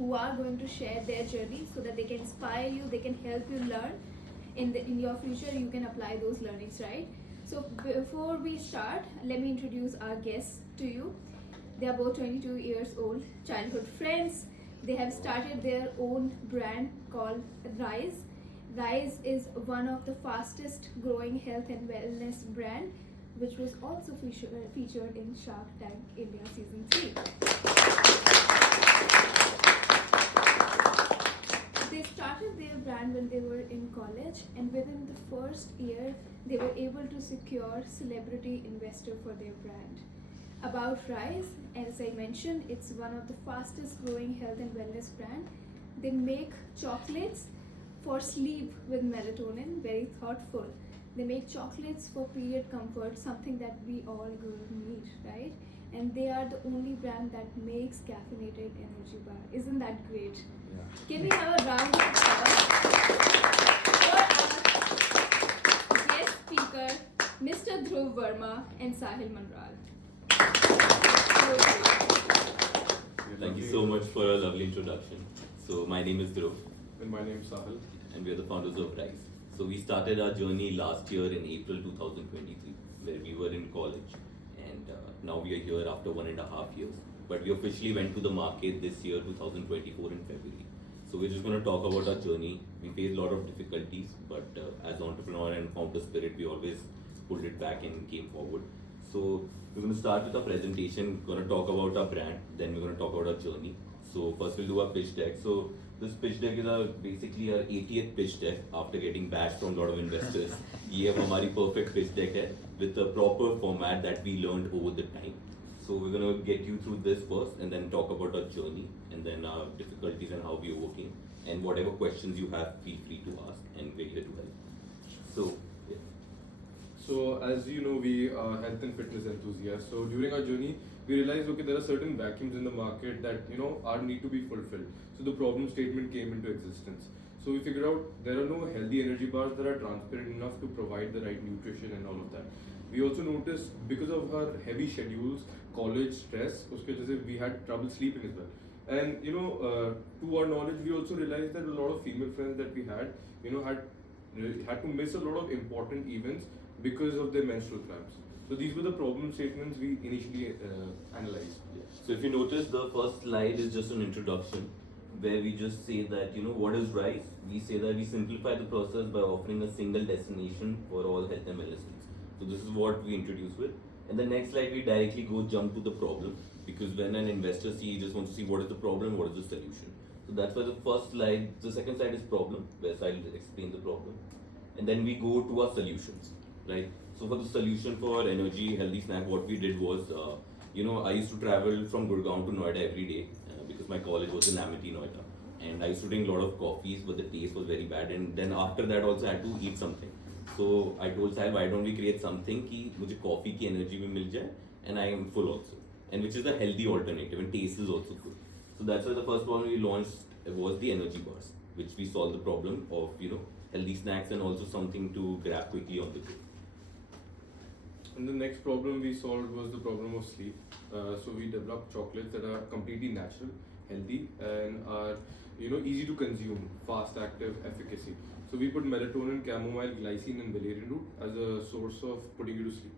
who are going to share their journey so that they can inspire you, they can help you learn. In your future, you can apply those learnings, right? So before we start, let me introduce our guests to you. They are both 22 years old, childhood friends. They have started their own brand called Rise. Rise is one of the fastest growing health and wellness brand, which was also featured in Shark Tank India Season 3. They started their brand when they were in college, and within the first year, they were able to secure celebrity investor for their brand. About Rise, as I mentioned, it's one of the fastest growing health and wellness brand. They make chocolates for sleep with melatonin, very thoughtful. They make chocolates for period comfort, something that we all girls need, right? And they are the only brand that makes caffeinated energy bar. Isn't that great? Yeah. Can we have a round of applause for our guest speaker, Mr. Dhruv Verma and Sahil Manral? Thank you so much for a lovely introduction. So my name is Dhruv And my name is Sahil. and we are the founders of Rise. So we started our journey last year in April 2023 where we were in college, and now we are here after 1.5 years. But we officially went to the market this year 2024 in February. So we're just going to talk about our journey. We faced a lot of difficulties, but as entrepreneur and founder spirit, we always pulled it back and came forward. So we're going to start with a presentation, going to talk about our brand, then we're going to talk about our journey. So first we'll do a pitch deck. So this pitch deck is basically our 80th pitch deck after getting bashed from a lot of investors. ये अब हमारी perfect pitch deck है with a proper format that we learned over the time. So we're going to get you through this first and then talk about our journey and then our difficulties and how we are working, and whatever questions you have, feel free to ask and we're here to help. So yeah. So as you know, we are health and fitness enthusiasts. So during our journey, we realized okay, there are certain vacuums in the market that are need to be fulfilled. So the problem statement came into existence. So we figured out there are no healthy energy bars that are transparent enough to provide the right nutrition and all of that. We also noticed because of our heavy schedules, college stress, uske वजह से we had trouble sleeping as well. And to our knowledge, we also realized that a lot of female friends that we had, had to miss a lot of important events because of their menstrual cramps. So these were the problem statements we initially analyzed. So if you notice, the first slide is just an introduction where we just say that, what is Rise? We say that we simplify the process by offering a single destination for all health and wellness needs. So this is what we introduce with. And the next slide, we directly jump to the problem, because when an investor sees, he just wants to see what is the problem, what is the solution. So that's why the first slide, the second slide is problem, where I'll explain the problem. And then we go to our solutions, right? So for the solution for energy, healthy snack, what we did was, I used to travel from Gurgaon to Noida every day because my college was in Amity, Noida. And I used to drink a lot of coffees, but the taste was very bad. And then after that also I had to eat something. So I told Sahib, why don't we create something कि मुझे coffee की energy भी मिल जाए and I am full also. And which is a healthy alternative and taste is also good. So that's why the first one we launched was the energy bars, which we solved the problem of, healthy snacks and also something to grab quickly on the go. And the next problem we solved was the problem of sleep. So we developed chocolates that are completely natural, healthy, and are easy to consume, fast active efficacy. So we put melatonin, chamomile, glycine, and valerian root as a source of putting you to sleep.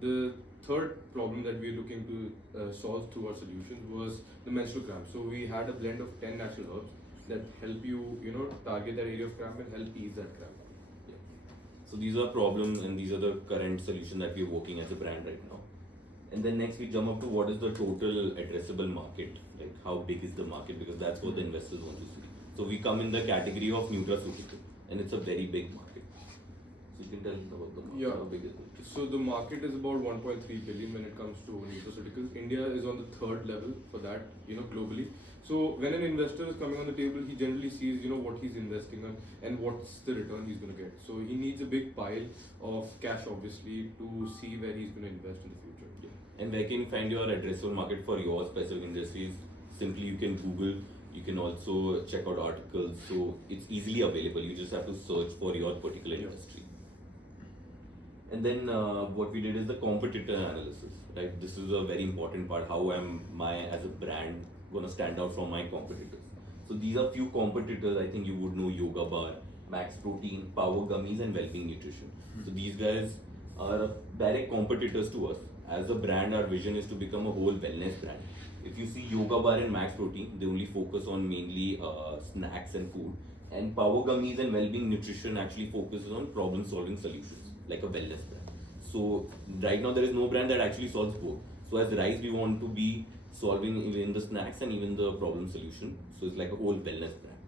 The third problem that we're looking to solve through our solutions was the menstrual cramp. So we had a blend of 10 natural herbs that help you, target that area of cramp and help ease that cramp. Yeah. So these are problems and these are the current solutions that we're working as a brand right now. And then next we jump up to what is the total addressable market, like how big is the market, because that's what the investors want to see. So we come in the category of nutraceutical, and it's a very big market. So you can tell about the market, how big is it? So the market is about 1.3 billion when it comes to nutraceuticals. India is on the third level for that, globally. So when an investor is coming on the table, he generally sees, what he's investing on and what's the return he's going to get. So he needs a big pile of cash, obviously, to see where he's going to invest in the future. Yeah. And where can you find your addressable market for your specific industries? Simply you can Google. You can also check out articles. So it's easily available. You just have to search for your particular industry. And then what we did is the competitor analysis, right? This is a very important part. How am I as a brand going to stand out from my competitors? So these are few competitors. I think you would know Yoga Bar, Max Protein, Power Gummies, and Wellbeing Nutrition. So these guys are direct competitors to us. As a brand, our vision is to become a whole wellness brand. If you see Yoga Bar and Max Protein, they only focus on mainly snacks and food. And Power Gummies and Wellbeing Nutrition actually focuses on problem-solving solutions, like a wellness brand. So right now there is no brand that actually solves both. So as Rise, we want to be solving even the snacks and even the problem solution. So it's like a whole wellness brand.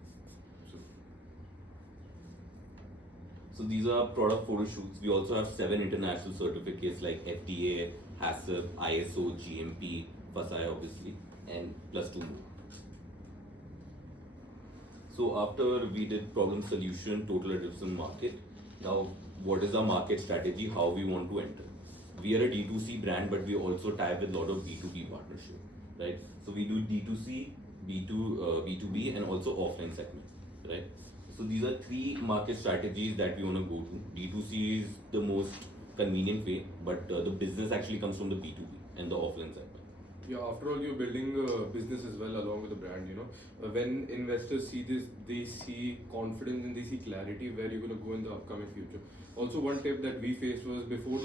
So these are product photo shoots. We also have 7 international certificates like FDA, HACCP, ISO, GMP, FSSAI obviously, and plus 2 more. So after we did problem solution, total addressable market, now what is our market strategy, how we want to enter? We are a D2C brand, but we also tie with a lot of B2B partnership, right? So we do D2C, B2B, and also offline segment, right? So these are 3 market strategies that we want to go to. D2C is the most convenient way, but the business actually comes from the B2B and the offline segment. Yeah, after all, you're building a business as well along with the brand. When investors see this, they see confidence and they see clarity where you're going to go in the upcoming future. Also, one tip that we faced was before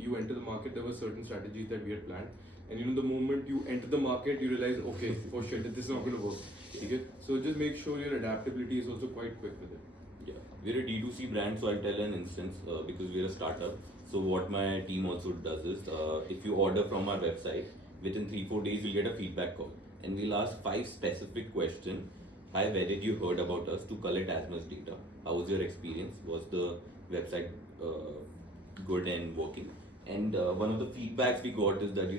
you enter the market, there were certain strategies that we had planned. And the moment you enter the market, you realize, okay, oh shit, this is not going to work. Okay? So just make sure your adaptability is also quite quick with it. Yeah, we're a D2C brand, so I'll tell an instance because we're a startup. So what my team also does is, if you order from our website, within 3-4 days you'll get a feedback call, and we'll ask 5 specific questions. Hi, where did you heard about us? To collect as much data. How was your experience? Was the website good and working? And one of the feedbacks we got is that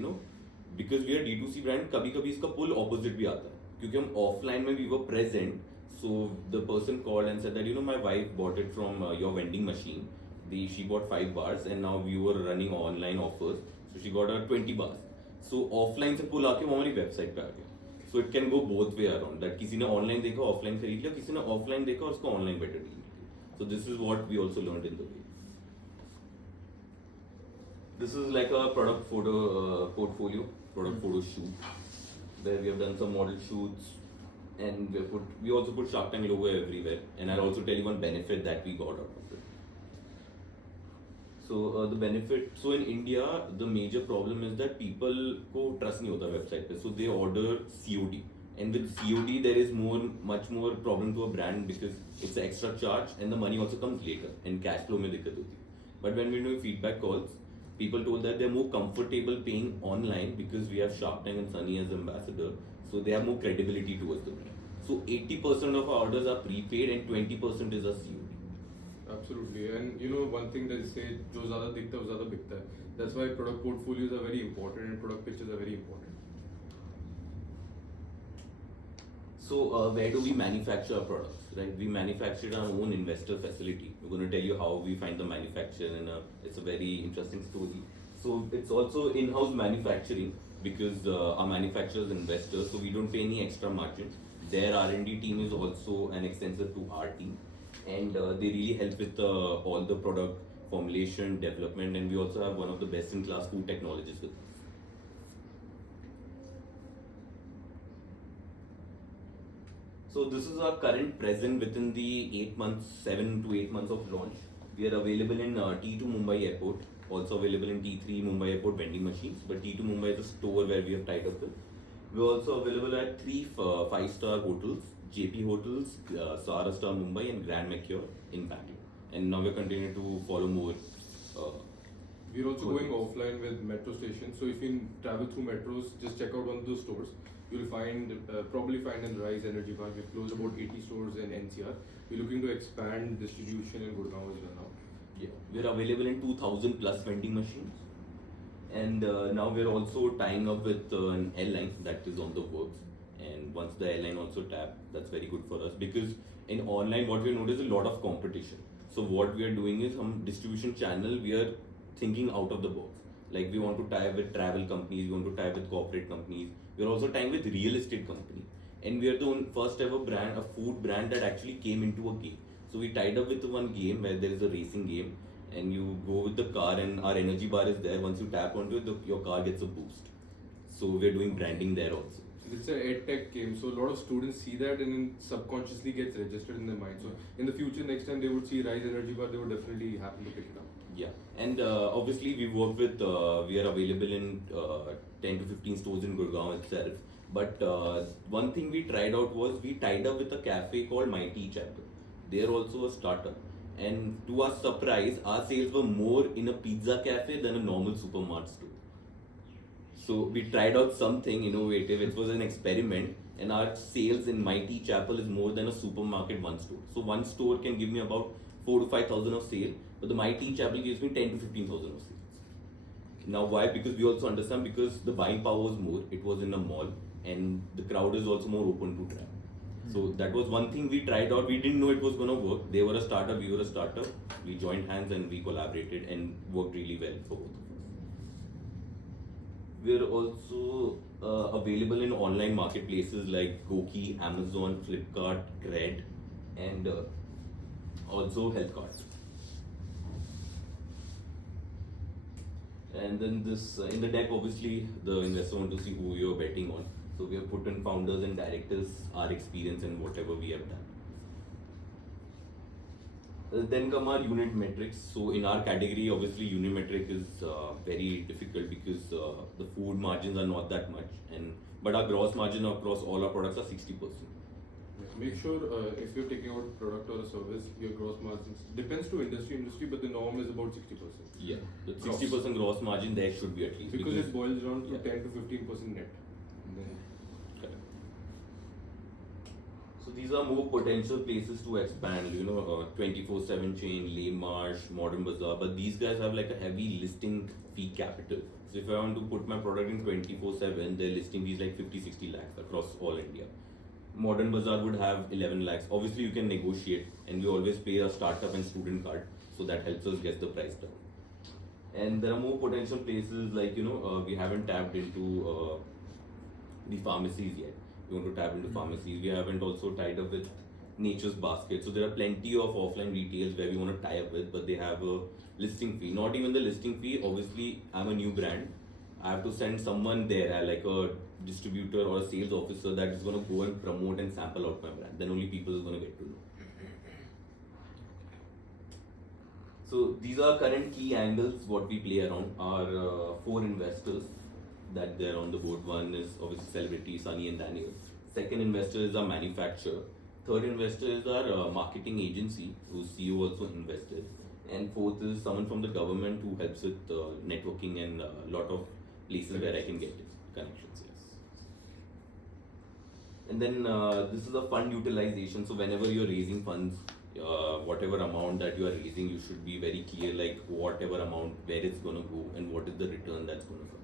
because we are D2C brand, कभी-कभी इसका full opposite भी आता है, क्योंकि हम offline में we were present. So the person called and said that my wife bought it from your vending machine. She bought 5 bars and now we were running online offers. So she got 20 bars. So offline से pull आके वो हमारी website पे आ गया. So it can go both way around. That किसी ने online देखा offline खरीद लिया, किसी ने offline देखा और उसको online better deal मिल गया. So this is what we also learned in the way. This is like a product photo portfolio, product photo shoot, where we have done some model shoots, and we also put Shark Tank logo everywhere. And I'll also tell you one benefit that we got out of it. So the benefit, so in India, the major problem is that people को trust नहीं होता website पे, so they order COD. And with COD, there is much more problem to a brand because it's an extra charge and the money also comes later and cash flow में दिक्कत होती है. But when we're doing feedback calls, people told that they're more comfortable paying online because we have Shark Tank and Sunny as ambassador, so they have more credibility towards the brand. So 80% of our orders are prepaid and 20% is a COD. Absolutely, and one thing that they say, जो ज़्यादा दिखता है वो ज़्यादा बिकता है. That's why product portfolios are very important and product pictures are very important. So where do we manufacture our products? Right, we manufacture our own investor facility. We're going to tell you how we find the manufacturer, and it's a very interesting story. So it's also in-house manufacturing because our manufacturer is investors, so we don't pay any extra margin. Their R&D team is also an extensor to our team, and they really help with all the product formulation, development, and we also have one of the best-in-class food technologists with us. So this is our current present within the 7 to 8 months of launch. We are available in T2 Mumbai Airport, also available in T3 Mumbai Airport vending machines, but T2 Mumbai is a store where we have tied up with. We're also available at 3 5-star hotels, JP Hotels, Sara Star Mumbai and Grand Mercure in Bangalore. And now we're continuing to follow more. We're also going offline with metro stations. So if you travel through metros, just check out one of those stores. You'll probably find in Rise Energy Park. We've closed about 80 stores in NCR. We're looking to expand distribution in Gurgaon as well now. Yeah, we're available in 2,000 plus vending machines. And now we're also tying up with an airline that is on the works. And once the airline also tap, that's very good for us because in online, what we notice is a lot of competition. So what we are doing is some distribution channel, we are thinking out of the box. Like we want to tie with travel companies, we want to tie with corporate companies. We're also tying with real estate company. And we are the first ever brand, a food brand that actually came into a game. So we tied up with one game where there is a racing game and you go with the car and our energy bar is there. Once you tap onto it, your car gets a boost. So we're doing branding there also. So it's a ed tech game. So a lot of students see that and then subconsciously gets registered in their mind. So in the future, next time they would see Rise Energy Bar, they would definitely happen to pick it up. Yeah, and obviously we work with, we are available in 10 to 15 stores in Gurgaon itself. But one thing we tried out was we tied up with a cafe called Mighty Chapel. They are also a startup. And to our surprise, our sales were more in a pizza cafe than a normal supermarket store. So we tried out something innovative. It was an experiment, and our sales in Mighty Chapel is more than a supermarket one store. So one store can give me about 4 to 5 thousand of sale, but the Mighty Chapel gives me 10 to 15 thousand of sales. Now why? Because we also understand because the buying power was more. It was in a mall, and the crowd is also more open to try. So that was one thing we tried out. We didn't know it was gonna work. They were a startup, we were a startup. We joined hands and we collaborated and worked really well for both of us. We're also available in online marketplaces like Goki, Amazon, Flipkart, Cred, and also HealthCart. And then this in the deck, obviously, the investor want to see who you're betting on. So we have put in founders and directors, our experience and whatever we have done. Then come our unit metrics. So in our category, obviously, unit metric is very difficult because the food margins are not that much, but our gross margin across all our products are 60%. Make sure if you're taking out product or a service, your gross margins depends to industry, but the norm is about 60%. Yeah, the 60% gross margin there should be at least because it boils down to yeah. 10 to 15% net. And then Correct. So these are more potential places to expand. 24/7 chain, Le Marche, Modern Bazaar, but these guys have like a heavy listing fee capital. So if I want to put my product in 24/7, their listing fee is like 50-60 lakhs across all India. Modern Bazaar would have 11 lakhs. Obviously, you can negotiate, and we always pay a startup and student card, so that helps us get the price down. And there are more potential places like we haven't tapped into the pharmacies yet. We want to tap into pharmacies. We haven't also tied up with Nature's Basket. So there are plenty of offline retails where we want to tie up with, but they have a listing fee. Not even the listing fee. Obviously, I'm a new brand. I have to send someone there, like a distributor or a sales officer that is going to go and promote and sample out my brand. Then only people are going to get to know. So these are current key angles what we play around. Our 4 investors that they're on the board. One is obviously Celebrity, Sunny and Daniel. Second investor is our manufacturer. Third investor is our marketing agency, whose CEO also invested. And fourth is someone from the government who helps with networking and a lot of places where I can get it. Connections, yes. And then this is a fund utilization. So whenever you're raising funds, whatever amount that you are raising, you should be very clear, like whatever amount, where it's going to go and what is the return that's going to come.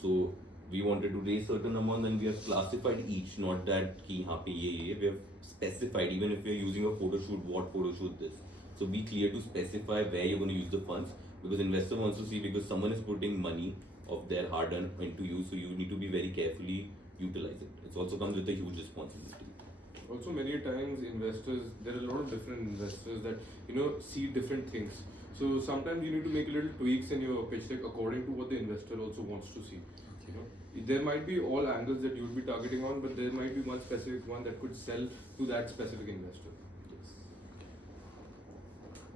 So we wanted to raise certain amount and we have classified each, not that ki yahan pe ye, we have specified, even if you're using a photo shoot, what photo shoot this. So be clear to specify where you're going to use the funds, because investor wants to see, because someone is putting money of their hard earned into you, so you need to be very carefully utilize it. It also comes with a huge responsibility. also many times investors, there are a lot of different investors that see different things. So sometimes you need to make little tweaks in your pitch deck according to what the investor also wants to see. There might be all angles that you would be targeting on, but there might be one specific one that could sell to that specific investor.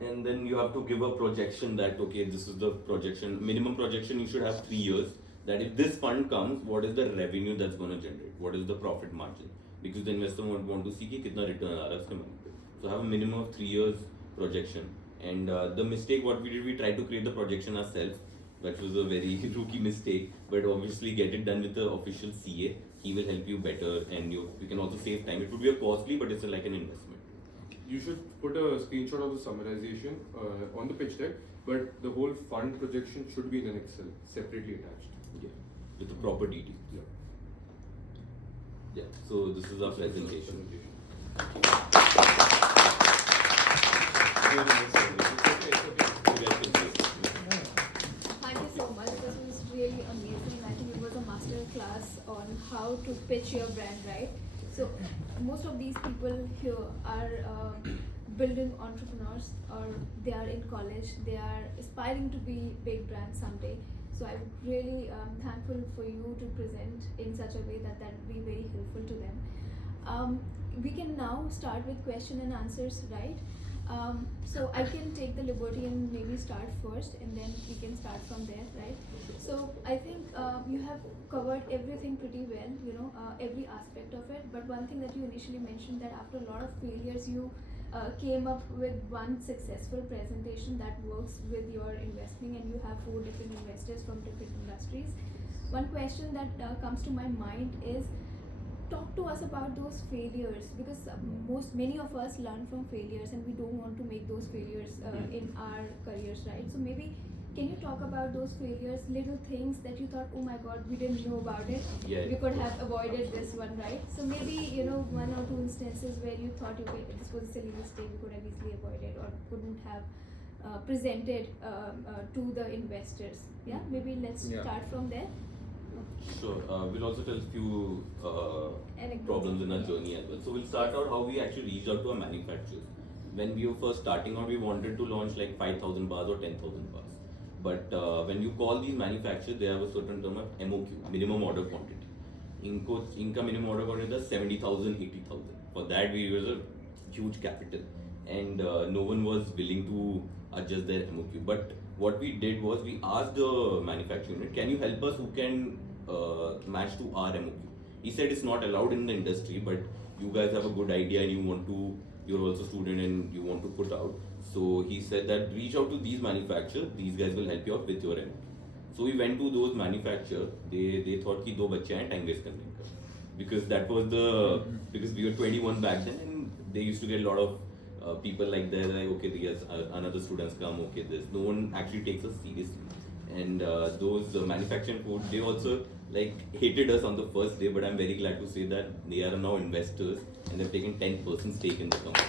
And then you have to give a projection that, okay, this is the projection, minimum projection you should have 3 years, that if this fund comes, what is the revenue that's going to generate? What is the profit margin? Because the investor would want to see ki kitna return aa raha hai uske money pe. So have a minimum of 3 years projection. And the mistake what we did, we tried to create the projection ourselves, which was a very rookie mistake, but obviously get it done with the official CA. He will help you better, and you can also save time. It would be a costly, but it's like an investment. You should put a screenshot of the summarization on the pitch deck, but the whole fund projection should be in an Excel, separately attached. Yeah, with the proper details. Yeah. Yeah, so this is our presentation. Thank you so much. This was really amazing. I think it was a master class on how to pitch your brand, right? So most of these people here are building entrepreneurs, or they are in college. They are aspiring to be big brands someday. So I'm really thankful for you to present in such a way that will be very helpful to them. We can now start with question and answers, right? So I can take the liberty and maybe start first, and then we can start from there, right? So I think you have covered everything pretty well, every aspect of it. But one thing that you initially mentioned, that after a lot of failures, you came up with one successful presentation that works with your investing, and you have 4 different investors from different industries. One question that comes to my mind is, talk to us about those failures, because many of us learn from failures, and we don't want to make those failures in our careers, right? So maybe can you talk about those failures, little things that you thought, oh my god, we didn't know about it, we could have avoided this one, right? So maybe 1 or 2 instances where you thought, okay, this was a silly mistake, we could have easily avoided, or couldn't have presented to the investors. Yeah, maybe let's start from there. Sure. We'll also tell a few problems in our journey as well. So we'll start out how we actually reached out to our manufacturers. When we were first starting out, we wanted to launch like 5,000 bars or 10,000 bars. But when you call these manufacturers, they have a certain term of MOQ, minimum order quantity. Inka minimum order quantity is 70,000, 80,000. For that, we use a huge capital, and no one was willing to adjust their MOQ. But what we did was, we asked the manufacturing unit, can you help us who can match to our MOQ? He said it's not allowed in the industry, but you guys have a good idea and you're also student and you want to put out. So he said that reach out to these manufacturers, these guys will help you out with your MOQ. So we went to those manufacturers. They thought कि 2 बच्चे हैं, time waste करने का, because that was because we were 21 back then, and they used to get a lot of people like that, like, okay, there's another students come, okay, this. No one actually takes us seriously. And those manufacturing food, they also like hated us on the first day, but I'm very glad to say that they are now investors and they've taken 10% stake in the company.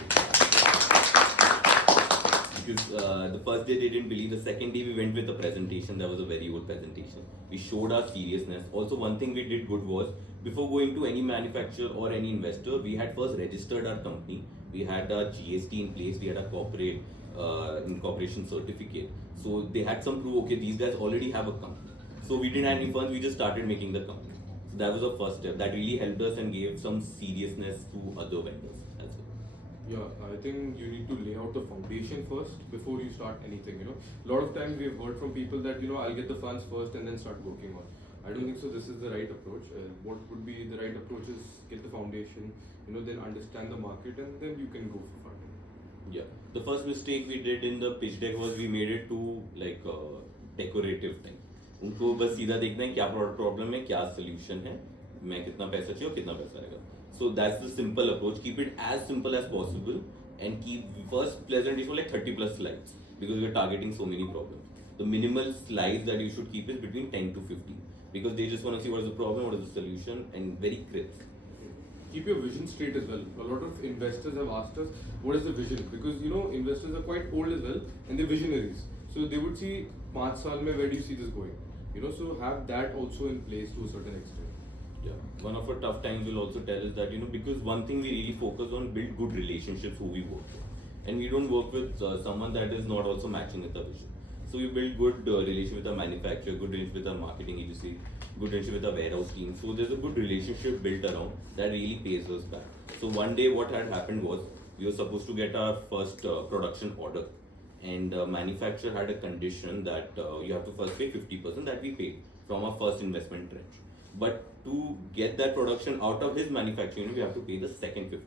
Because the first day they didn't believe, the second day we went with a presentation, that was a very good presentation. We showed our seriousness. Also, one thing we did good was, before going to any manufacturer or any investor, we had first registered our company. We had our GST in place, we had a corporate incorporation certificate. So they had some proof, okay, these guys already have a company. So we didn't have any funds, we just started making the company. So that was the first step. That really helped us and gave some seriousness to other vendors as well. Yeah, I think you need to lay out the foundation first before you start anything. A lot of times we've heard from people that, I'll get the funds first and then start working on. I don't think so. This is the right approach. What would be the right approach is get the foundation, then understand the market, and then you can go for funding. Yeah. The first mistake we did in the pitch deck was we made it too like decorative thing. उनको बस सीधा देखना है क्या problem है, क्या solution है, मैं कितना पैसा चाहिए और कितना पैसा आएगा. So that's the simple approach. Keep it as simple as possible and keep first presentation like 30 plus slides, because we're targeting so many problems. The minimal slides that you should keep is between 10 to 15, because they just want to see what is the problem, what is the solution, and very crisp. Keep your vision straight as well. A lot of investors have asked us, what is the vision? Because investors are quite old as well, and they're visionaries. So they would see 5 years mein, where do you see this going? So have that also in place to a certain extent. Yeah. One of our tough times will also tell us that, because one thing we really focus on, build good relationships who we work with. And we don't work with someone that is not also matching with our vision. So we build good relation with our manufacturer, good relationship with our marketing agency, good relationship with our warehouse team. So there's a good relationship built around that really pays us back. So one day what had happened was, we were supposed to get our first production order, and manufacturer had a condition that you have to first pay 50% that we paid from our first investment tranche. But to get that production out of his manufacturing, we have to pay the second 50%.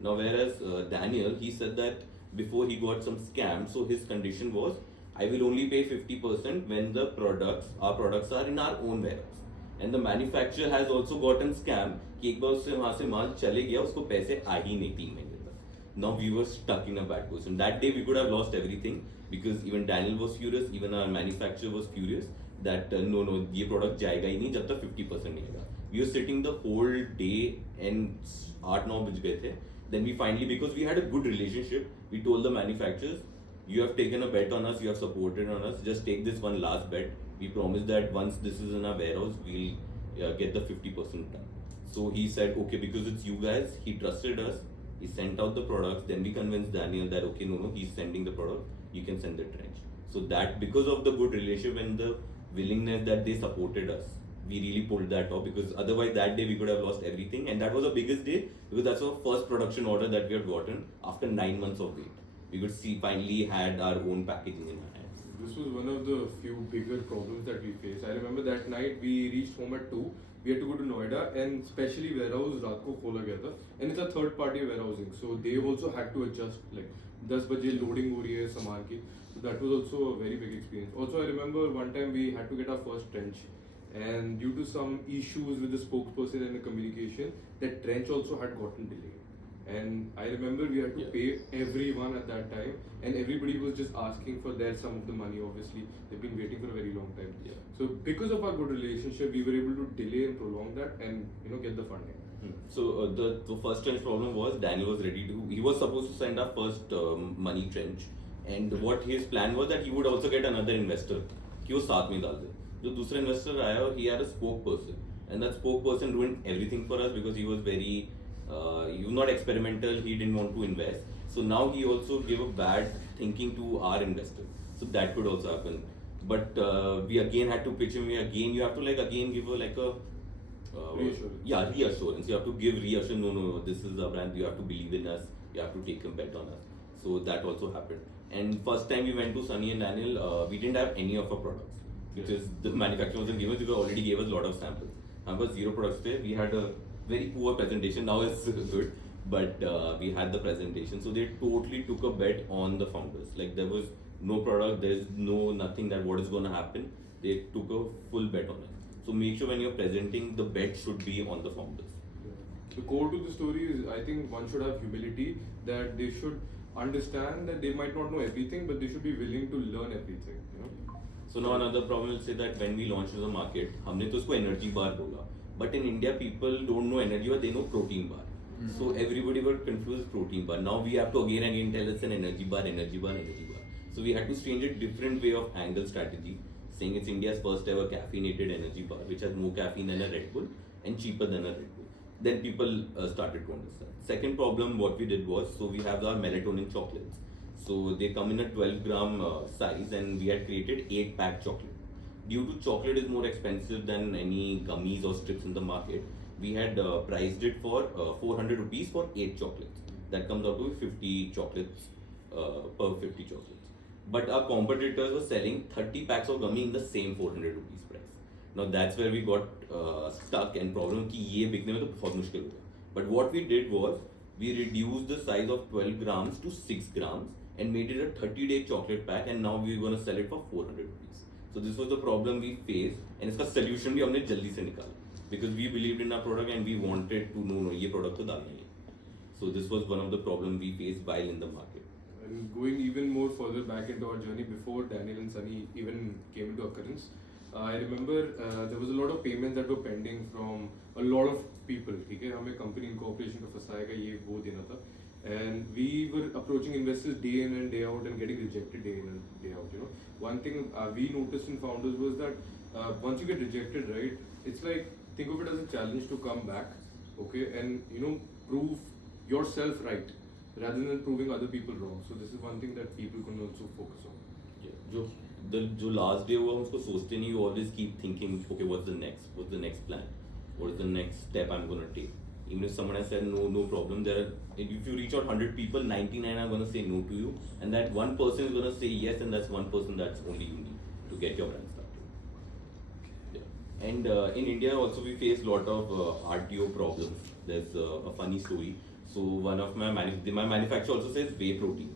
Now, whereas Daniel, he said that before he got some scam, so his condition was, I will only pay 50% when our products are in our own warehouse. And the manufacturer has also gotten scam कि एक बार उससे वहाँ से माल चले गया, उसको पैसे आ ही नहीं 3 महीने तक. Now we were stuck in a bad position. That day we could have lost everything, because even Daniel was furious, even our manufacturer was furious that no, ये product जाएगा ही नहीं जब तक 50% नहीं आएगा. We were sitting the whole day and 8-9 बज गए थे. Then we finally, because we had a good relationship, we told the manufacturers, you have taken a bet on us, you have supported on us, just take this one last bet. We promise that once this is in our warehouse, we'll get the 50% done. So he said, okay, because it's you guys, he trusted us, he sent out the products, then we convinced Daniel that, okay, no, he's sending the product, you can send the trench. So that, because of the good relationship and the willingness that they supported us. We really pulled that off, because otherwise that day we could have lost everything, and that was the biggest day because that's our first production order that we had gotten after 9 months of wait. We could see finally had our own packaging in our hands. This was one of the few bigger problems that we faced. I remember that night we reached home at 2. We had to go to Noida, and especially warehouse रात को खोला गया था, and it's a third party warehousing, so they also had to adjust, like 10 बजे loading हो रही है सामान की, so that was also a very big experience. Also I remember one time we had to get our first trench, and due to some issues with the spokesperson and the communication, that trench also had gotten delayed. And I remember we had to pay everyone at that time, and everybody was just asking for their sum of the money. Obviously, they've been waiting for a very long time. Yeah. So because of our good relationship, we were able to delay and prolong that, and get the funding. So the first trench problem was Daniel was ready to. He was supposed to send our first money trench, and what his plan was that he would also get another investor. कि वो साथ में डाल दे. जो दूसरा investor आया, he had a spokesperson, and that spokesperson ruined everything for us because he was very. He was not experimental. He didn't want to invest. So now he also gave a bad thinking to our investor. So that could also happen. But we again had to pitch him. You have to again give a Reassurance. Yeah, reassurance. You have to give reassurance. No. This is our brand. You have to believe in us. You have to take a bet on us. So that also happened. And first time we went to Sunny and Daniel, we didn't have any of our products because the manufacturer wasn't given. They already gave us a lot of samples. There 0 products there. We had a very poor presentation. Now it's good, but we had the presentation. So they totally took a bet on the founders. Like there was no product, there's nothing that what is going to happen. They took a full bet on it. So make sure when you're presenting, the bet should be on the founders. The core to the story is, I think one should have humility, that they should understand that they might not know everything, but they should be willing to learn everything. So now another problem is say that when we launched in the market, हमने तो उसको energy bar बोला. But in India, people don't know energy bar, they know protein bar. So everybody got confused protein bar. Now we have to again tell it's an energy bar. So we had to change a different way of angle strategy, saying it's India's first ever caffeinated energy bar, which has more caffeine than a Red Bull and cheaper than a Red Bull. Then people started to understand. Second problem, what we did was, so we have our melatonin chocolates. So they come in a 12-gram size, and we had created 8-pack chocolate. Due to chocolate is more expensive than any gummies or strips in the market, we had priced it for 400 rupees for 8 chocolates. That comes out to 50 chocolates per 50 chocolates. But our competitors were selling 30 packs of gummy in the same 400 rupees price. Now that's where we got stuck and problem कि ये बिकने में तो बहुत मुश्किल होगा. But what we did was we reduced the size of 12 grams to 6 grams and made it a 30-day chocolate pack, and now we're going to sell it for 400 rupees. So this was the problem we faced, and इसका solution भी हमने जल्दी से निकाला because we believed in our product and we wanted to know ये product तो डालना ही है. So this was one of the problems we faced while in the market. And going even more further back into our journey before Daniel and Sunny even came into occurrence, I remember there was a lot of payments that were pending from a lot of people. ठीक है, हमें company incorporation का फंसाएगा ये वो देना था, and we were approaching investors day in and day out and getting rejected day in and day out. One thing we noticed in founders was that once you get rejected, right, it's like think of it as a challenge to come back, okay, and prove yourself right rather than proving other people wrong. So this is one thing that people can also focus on. Yeah. जो last day हुआ उसको सोचते नहीं, you always keep thinking, okay, what's the next plan, what is the next step I'm gonna take. Even if someone has said no problem, if you reach out 100 people, 99 are gonna say no to you, and that one person is gonna say yes, and that's one person that's only you need to get your brand started. Yeah. And in India also we face a lot of RTO problems. There's a funny story. So one of my manufacturer also says whey protein.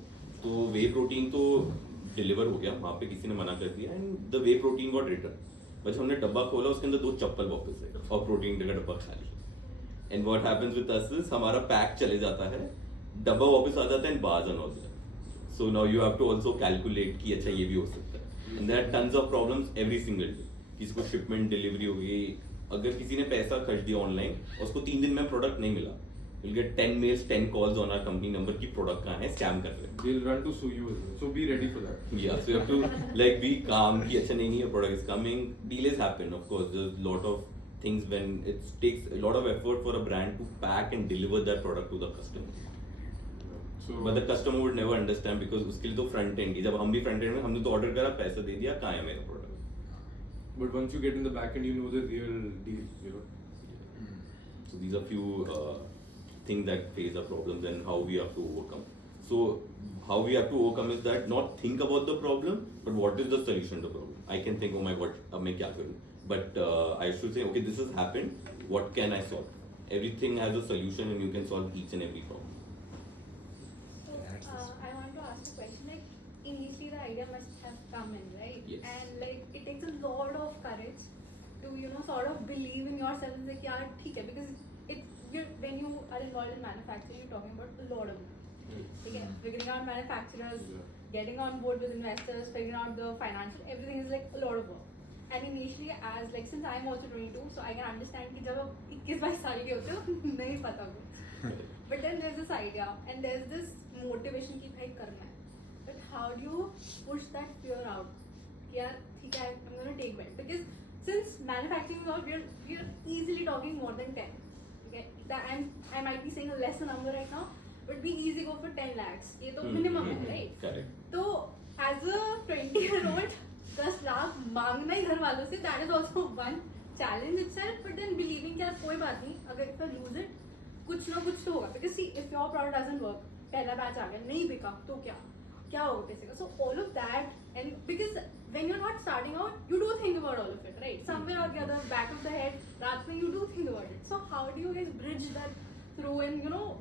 तो whey protein तो deliver हो गया, वहाँ पे किसी ने मना कर दिया, and the way protein got return. बस हमने डब्बा खोला, उसके अंदर 2 चप्पल वापस है और प्रोटीन का डब्बा खाली. And what happens with us is हमारा पैक चले जाता है, डब्बा वापस आ जाता है, and bars are not there. So now you have to also calculate कि अच्छा ये भी हो सकता है. And there are tons of problems every single day. किसी को शिपमेंट डिलीवरी हो गई, अगर किसी ने पैसा खर्च दिया ऑनलाइन और उसको 3 दिन में प्रोडक्ट नहीं मिला, you'll get 10 mails, 10 calls on our company number कि product कहाँ है, scam कर रहे हैं. They'll run to sue you as well. So be ready for that. Yeah, so you have to be calm कि अच्छा नहीं your product is coming. Delays happen, of course. There's a lot of things when it takes a lot of effort for a brand to pack and deliver that product to the customer. So, but the customer would never understand because उसके लिए तो front end, जब हम भी front end में हमने तो order करा, पैसा दे दिया, कहाँ है मेरा product. But once you get in the back end, you know the real deal, you know. So these are few things that face our problems and how we have to overcome. So how we have to overcome is that not think about the problem, but what is the solution to the problem. I can think, oh my god, अब मैं क्या करूँ? But I should say, okay, this has happened. What can I solve? Everything has a solution, and you can solve each and every problem. So, I want to ask a question. Like, initially the idea must have come in, right? Yes. And like, it takes a lot of courage to, you know, sort of believe in yourself and say, yeah, okay, because when you are involved in manufacturing, you're talking about a lot of money. Okay, figuring out manufacturers, getting on board with investors, figuring out the financial, everything is like a lot of work. And initially, as like since I'm also 22, so I can understand कि जब आप 21-22 साल के होते हो नहीं पता कुछ. But then there's this idea and there's this motivation कि भाई करना है. But how do you push that fear out? कि यार ठीक है, I'm gonna take bet, because since manufacturing is all, we're easily talking more than 10. Okay, I might be saying a lesser number right now, but we easy go for 10 lakhs. ये तो minimum है, right? Correct. तो as a 20-year-old 10 lakh मांगना ही घर वालों से, that is also one challenge itself. But then believing कि यार कोई बात नहीं, अगर if I lose it, कुछ ना कुछ तो होगा. Because see, if your product doesn't work, पहला बैच आ गया, नहीं बिका, तो क्या होगा किसी का? So all of that, and because when you're not starting out, you do think about all of it, right? Somewhere or the other, back of the head, रात में you do think about it. So how do you guys bridge that through, and you know,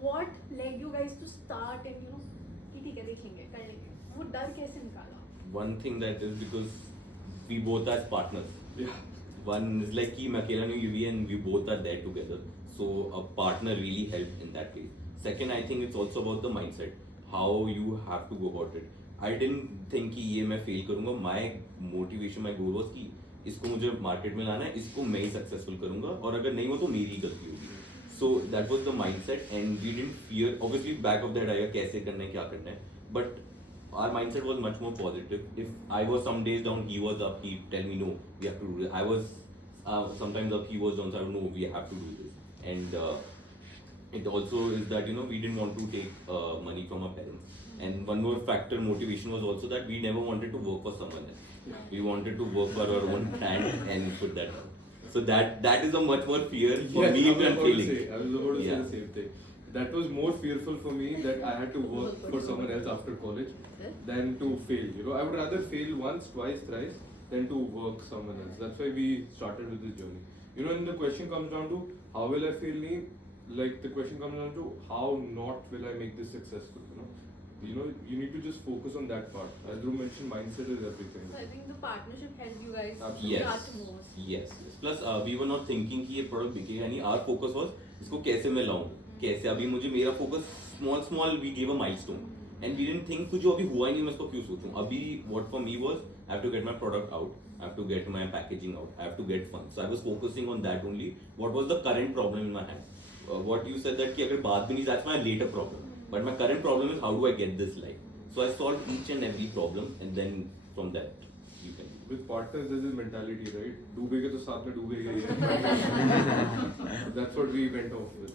what led you guys to start, and you know, कि ठीक है देखेंगे, कर लेंगे. वो डर कैसे निकाला? One thing that is because we both as partners. Yeah. One is like कि मैं अकेला नहीं हूँ, and we both are there together. So a partner really helped in that case. Second, I think it's also about the mindset, how you have to go about it. I didn't think कि ये मैं fail करूँगा. My motivation, my goal was कि इसको मुझे market में लाना है, इसको मैं ही successful करूँगा, और अगर नहीं हो तो मेरी गलती होगी. So that was the mindset, and we didn't fear. Obviously, back of that idea, कैसे करना है, क्या करना है. But our mindset was much more positive. If I was some days down, he was up. He tell me no, we have to do this. I was sometimes up, he was down. So I don't know, we have to do this. And it also is that, you know, we didn't want to take money from our parents. And one more factor, motivation, was also that we never wanted to work for someone else. We wanted to work for our own brand and put that out. So that is a much more fear for me than feeling. I was about to say Yeah. the same thing. That was more fearful for me that I had to work for someone else after college than to fail. You know, I would rather fail once, twice, thrice than to work someone else. That's why we started with this journey. You know, and the question comes down to how will I fail me? Like the question comes down to how not will I make this successful? You know, you need to just focus on that part. As Dhruv mentioned, mindset is everything. So I think the partnership helped you guys Absolutely. to Yes. start most. Yes. Plus we were not thinking कि ये product बिकेगा नहीं. Our focus was इसको कैसे मैं लाऊं, कैसे. अभी मुझे मेरा focus small we gave a milestone, and we didn't think कि जो अभी हुआ ही नहीं मैं इसको क्यों सोचूं. अभी what for me was I have to get my product out, I have to get my packaging out, I have to get funds. So I was focusing on that only. What was the current problem in my hand? What you said that कि अगर बात भी नहीं, that's my later problem. But my current problem is how do I get this life? So I solved each and every problem, and then from that you can. With partners, there's this mentality, right? डूबेगे तो साथ में डूबेगे ही. That's what we went off with.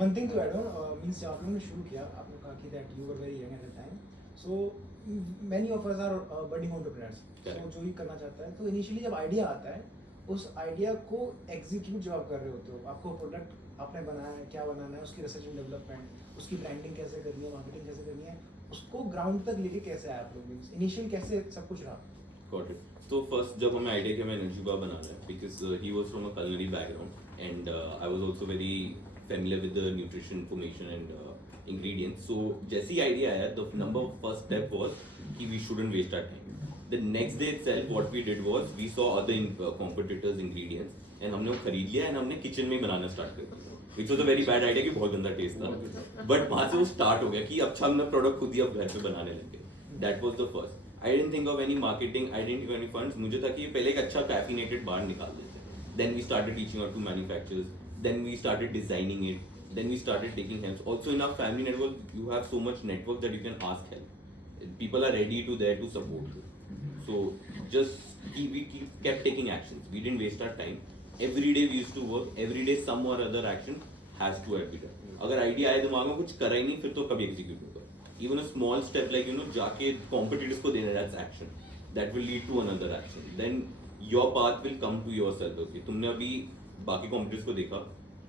One thing to add on, means जब आप लोगों ने शुरू किया, आपने कहा कि that you were very young at the time. So many of us are budding entrepreneurs. So Correct. जो ही करना चाहता है, तो initially जब idea आता है, उस idea को execute जब आप कर रहे होते हो, आपको product आपने बनाया है, क्या बनाना है, उसकी research and development, उसकी branding कैसे करनी है, marketing कैसे करनी है, उसको ground तक लेके कैसे आए आप लोग, initial कैसे सब कुछ रहा? Got it. So first जब हमें idea किया मैं energy bar बनाना है, because he was from a culinary background, and I was also very familiar with the nutrition information and ingredients. So जैसे ही idea आया, the first step was कि we shouldn't waste our time. The next day itself, what we did was we saw other competitors' ingredients, and हमने वो खरीद लिया, and हमने kitchen में बनाना start कर दिया. Which was a very bad idea कि बहुत गंदा taste था. But वहाँ से वो start हो गया कि अच्छा हमने product खुद ही अब घर पे बनाने लगे. That was the first. I didn't think of any marketing. I didn't have any funds. मुझे था कि पहले एक अच्छा caffeinated bar निकाल देते. Then we started reaching out to manufacturers. Then we started designing it. Then we started taking help. Also in our family network, you have so much network that you can ask help. People are ready to there to support you. So we kept taking actions. We didn't waste our time. Every day we used to work. Every day some or other action has to be done. अगर idea आए दिमाग में कुछ करा ही नहीं, फिर तो कभी execute होगा. Even a small step like, you know, जाके competitors को देना, that's action. That will lead to another action. Then your path will come to yourself. Okay, तुमने अभी बाकी कॉम्पिटिटर्स को देखा,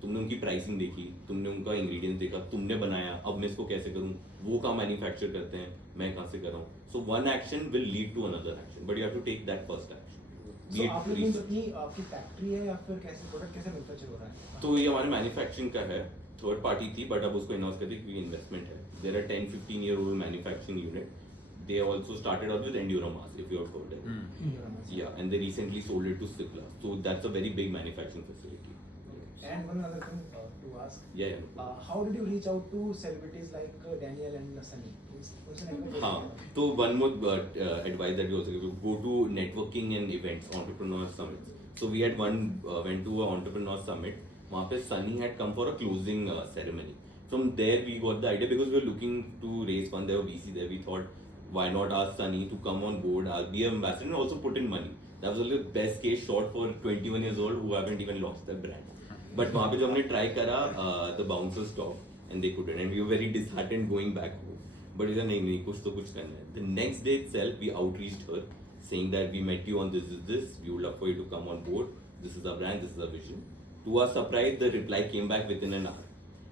तुमने उनकी प्राइसिंग देखी, तुमने उनका इंग्रेडिएंट्स देखा, तुमने बनाया, अब मैं इसको कैसे करूँ, वो कहाँ मैन्युफैक्चर करते हैं, मैं कहाँ से कर रहा हूँ. So one action will lead to another action, but you have to take that first action. Be So it आप लोग research. अपनी आपकी फैक्ट्री है या फिर कैसे प्रोडक्ट कैसे मैन्युफैक्चर हो रहा है? तो ये हमारे मैन्युफैक्चरिंग का है, थर्ड पार्टी थी बट अब उसको इनहाउस करके क्योंकि इन्वेस्टमेंट है. There are 10-15 year old manufacturing unit. They also started out with Enduramass, if you have heard it. Yeah, and they recently sold it to Cipla. So that's a very big manufacturing facility. And one other thing to ask. Yeah, yeah. How did you reach out to celebrities like Daniel and Sunny? उनसे network कैसे हाँ, किया? तो one more advice that we also give, go to networking and events, entrepreneur summits. So we had went to an entrepreneur summit. वहाँ पे Sunny had come for a closing ceremony. From there we got the idea because we were looking to raise fund. There were VC there. We thought, why not ask Sunny to come on board, be an ambassador, and also put in money. That was the best case shot for 21 years old who haven't even launched their brand. But वहाँ पे जब हमने try करा, the bouncers stopped and they couldn't, and we were very disheartened going back home. But we said नहीं कुछ तो कुछ करना है. The next day itself we outreached her saying that we met you on this. We would love for you to come on board. This is our brand. This is our vision. To our surprise, the reply came back within an hour,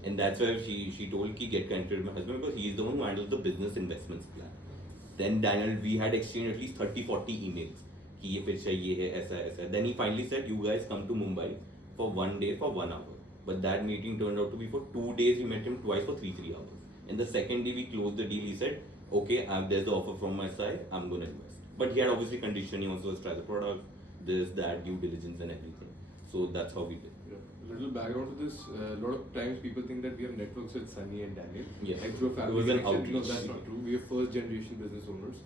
and that's why she told कि get connected with my husband because he is the one who handles the business investments plan. Then Daniel, we had exchanged at least 30-40 emails कि ये pitch है, ये है, ऐसा ऐसा. Then he finally said, you guys come to Mumbai for 1 day for 1 hour. But that meeting turned out to be for 2 days. We met him twice for 3 hours. And the second day we closed the deal. He said, okay, there's the offer from my side. I'm going to invest. But he had obviously conditioned. He wants to try the product, this, that, due diligence and everything. So that's how we did. Yeah. A little background to this. A lot of times people think that we have networks with Sunny and Daniel. Yeah. Like through a It family was an connection. No, outreach. that's not true. We are first generation business owners.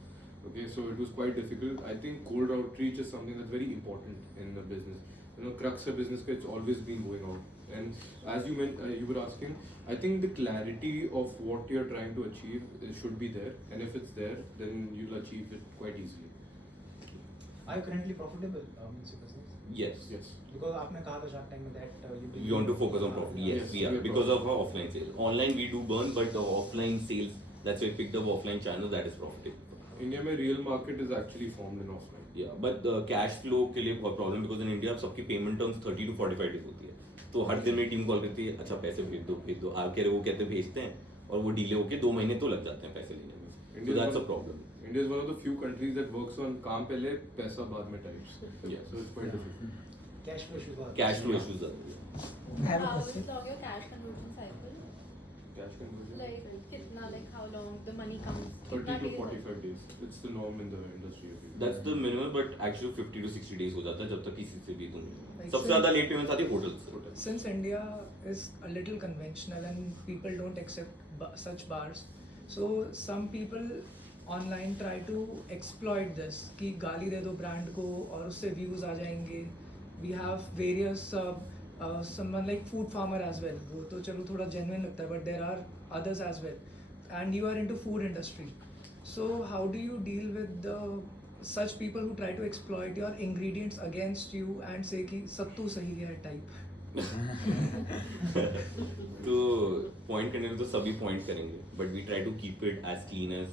Okay, so it was quite difficult. I think cold outreach is something that's very important in a business. You know, crux of business it's always been going out. And as you were asking, I think the clarity of what you're trying to achieve should be there. And if it's there, then you'll achieve it quite easily. Are you currently profitable in your business? Yes. Yes. Because आपने कहा था Shark Tank में that We want to focus on profit. Yes, Yes, we are we are because of our offline sales. Online we do burn, but the offline sales, that's why we picked up offline channel that is profitable. India में real market is actually formed in offline. Yeah, but the cash flow के लिए बहुत problem because in India सबकी payment terms 30 to 45 days होती है. तो हर दिन मेरी टीम कॉल करती है, अच्छा पैसे भेज दो. आप कह रहे हो, वो कहते भेजते हैं और वो डिले होके 2 महीने तो लग जाते हैं पैसे लेने में. So that's a problem. India is one of the few countries that works on काम पहले पैसा बाद में types. Yeah. So it's quite difficult. cash flow issues are Cash flow issues are there. I have a How is question. long your cash conversion cycle? Cash conversion. Like, kitna, like how long the money comes? 30 Kitna to days 45 days. It's the norm in the industry. That's the minimum, but actually 50 to 60 days हो जाता है जब तक किसी से भी तुम Like सबसे ज़्यादा लेट पेमेंट आती है होटल्स से. Since India is a little conventional and people don't accept such bars, so some people online try to exploit this कि गाली दे दो brand को और उससे views आ जाएंगे. We have various someone like Food Farmer as well. वो तो चलो थोड़ा genuine लगता है, but there are others as well. And you are into food industry. So how do you deal with such people who try to exploit your ingredients against you and say कि सत्तू सही है type? तो point करने में तो सभी point करेंगे, but we try to keep it as clean as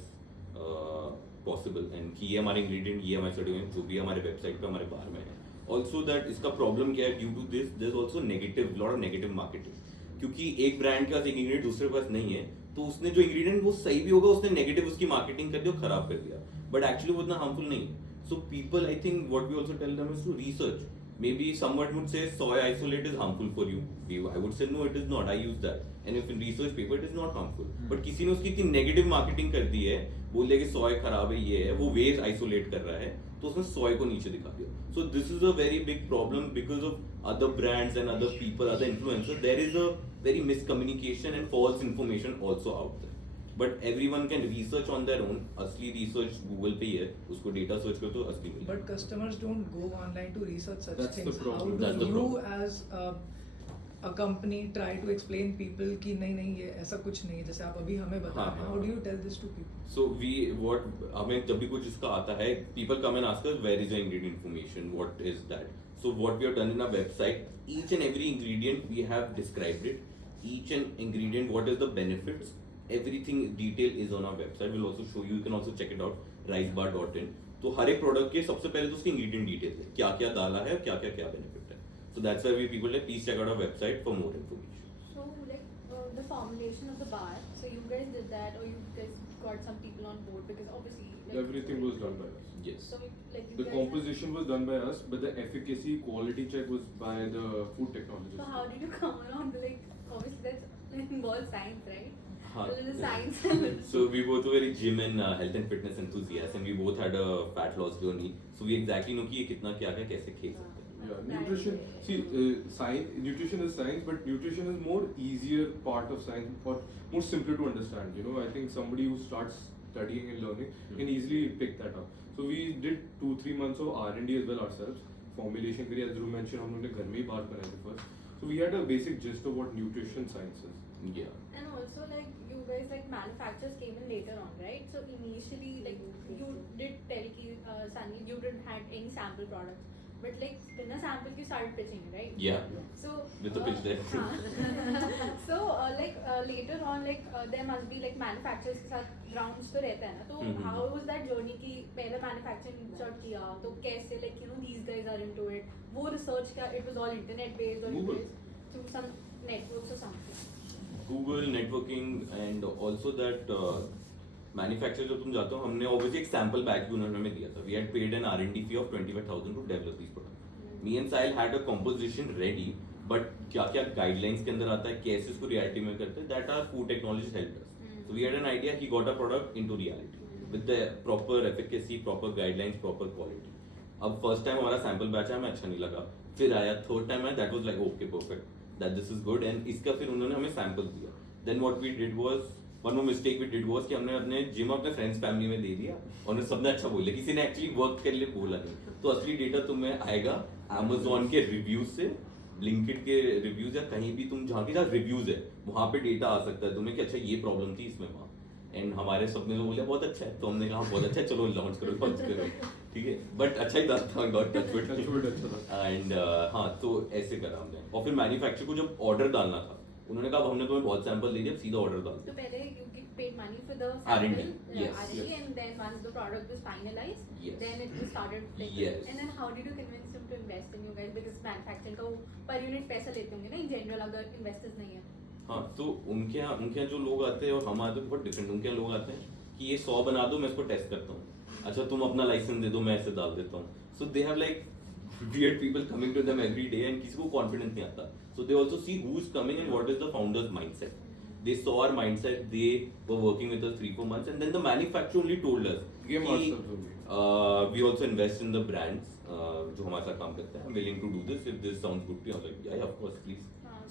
possible and कि ये हमारे इंग्रेडिएंट, ये हमारे सर्टिफिकेट जो भी हमारे वेबसाइट पे हमारे बाहर में है. ऑल्सो दैट इसका प्रॉब्लम क्या है, due to this there is also negative, lot of negative marketing. क्योंकि एक ब्रांड के पास एक इंग्रेडिएंट दूसरे के पास नहीं है, तो उसने जो इंग्रेडिएंट वो सही भी होगा, उसने नेगेटिव उसकी मार्केटिंग कर दी और खराब कर दिया, बट एक्चुअली वो उतना हार्मफुल नहीं है. So people, I think what we also tell them is to research. Maybe someone would say soy isolate is harmful for you. I would say no, it is not. I use that. And if in research paper it is not harmful. But किसी ने उसकी इतनी negative marketing कर दी है, बोल दिया कि सोय खराब है, ये है, वो वेज आइसोलेट कर रहा है, तो उसने सोय को नीचे दिखा दिया. So this is a very big problem because of other brands and other people, other influencers. There is a very miscommunication and false information also out there. But everyone can research on their own. असली research Google पे ही है, उसको data search करो तो असली मिलेगा. But customers don't go online to research such That's the things. problem. How That's do the you problem. as a company try to explain people कि नहीं ये ऐसा कुछ नहीं है, जैसे आप अभी हमें बता रहे हैं. How do you tell this to people? So हमें जब भी कुछ इसका आता है, people come and ask us where is the ingredient information, what is that. So what we have done in our website, each and every ingredient we have described it, each and ingredient, what is the benefits, everything detail is on our website. We'll also show you, you can also check it out, ricebar.in. तो हर एक product के सबसे पहले तो उसके ingredient detail है, क्या क्या डाला है, क्या क्या बेनिफिट है. So that's why we people like please check out our website for more information. So like the formulation of the bar. So you guys did that, or you guys got some people on board because obviously like, Everything was done by us. Yes. So like you The guys composition was done by us, but the efficacy, quality check was by the food technologist. So how did you come around? Like obviously that's like involves science, right? हाँ. A little science. A little So we both were very gym and health and fitness enthusiasts, and we both had a fat loss journey. So we exactly know कि ये कितना क्या क्या कैसे खेल सकते हैं. Yeah, nutrition. See, science. Nutrition is science, but nutrition is more easier part of science, or more simpler to understand. You know, I think somebody who starts studying and learning can easily pick that up. So we did 2-3 months of R&D as well ourselves. Formulation करी, as Dhruv mentioned, हम लोगों ने घर में ही बाहर बनाए थे first. So we had a basic gist of what nutrition science is. Yeah. And also like you guys like manufacturers came in later on, right? So initially like you did tell ki Sunny you didn't had any sample products, but like in a sample you started pitching, right? Yeah. So With the pitch deck. हाँ. So later on like there must be like manufacturers के साथ rounds तो रहता है ना, तो हम्म. how was that journey कि पहले manufacturer reach out किया तो कैसे like you know these guys are into it, वो research का it was all internet based or Google. it was through some networks or something. Google networking and also that manufacturer जो तुम जाते हो, हमने obviously एक sample batch भी उन्होंने हमें दिया था. We had paid an R&D fee of 25,000 to develop these products. Me and Sahil had a composition ready, but क्या क्या guidelines के अंदर आता है, कैसे उसको reality में करते हैं, that our food technologists helped us. So we had an idea, he got a product into reality with the proper efficacy, proper guidelines, proper quality. अब first time हमारा sample batch आया, हमें अच्छा नहीं लगा. फिर आया third time आया, that was like okay perfect, that this is good, and इसका फिर उन्होंने हमें sample दिया. Then what we did was one more mistake we did was कि हमने अपने जिम अपने फ्रेंड्स फैमिली में दे दिया और उन्हें सबने अच्छा बोल दिया, किसी ने एक्चुअली वर्क के लिए बोला नहीं. तो असली डेटा तुम्हें आएगा Amazon के रिव्यूज से, Blinkit के रिव्यूज, या कहीं भी तुम जहाँ के रिव्यूज है वहाँ पे डेटा आ सकता है तुम्हें कि अच्छा ये प्रॉब्लम थी इसमें वहाँ. एंड हमारे सबने तो बोला बहुत अच्छा है, तो हमने कहा बहुत अच्छा है, चलो लॉन्च करो. ठीक है, बट अच्छा ही था, गॉट टच Touch wood अच्छा था. एंड हाँ, तो ऐसे करा हमने. और फिर मैन्युफैक्चरर को जब ऑर्डर डालना था, उन्होंने कहा हमने तुम्हें बहुत सैंपल दे दिया, सीधा ऑर्डर डाल So दो. पहले you get paid money for the R&D, sample, yes, R&D, yes. and then once the product was finalized, Yes. then it was started. Like, Yes. And then how did you convince them to invest in you guys? Because manufacturing का वो per unit पैसा लेते होंगे ना in general अगर investors नहीं है. हाँ, तो उनके यहाँ जो लोग आते हैं और हम आते हैं बहुत डिफरेंट. उनके यहाँ लोग आते हैं कि ये 100 बना दो, मैं इसको टेस्ट करता हूँ. अच्छा तुम अपना लाइसेंस दे दो, मैं ऐसे डाल देता हूँ. So they have like weird people coming to them every day, and किसी को confidence नहीं आता. So they also see who's coming and what is the founder's mindset. They saw our mindset. They were working with us 3-4 months, and then the manufacturer only told us Game कि, ourselves only. we also invest in the brands जो हमारे साथ काम करते हैं. I'm willing to do this if this sounds good to you. I was like, yeah, of course, please.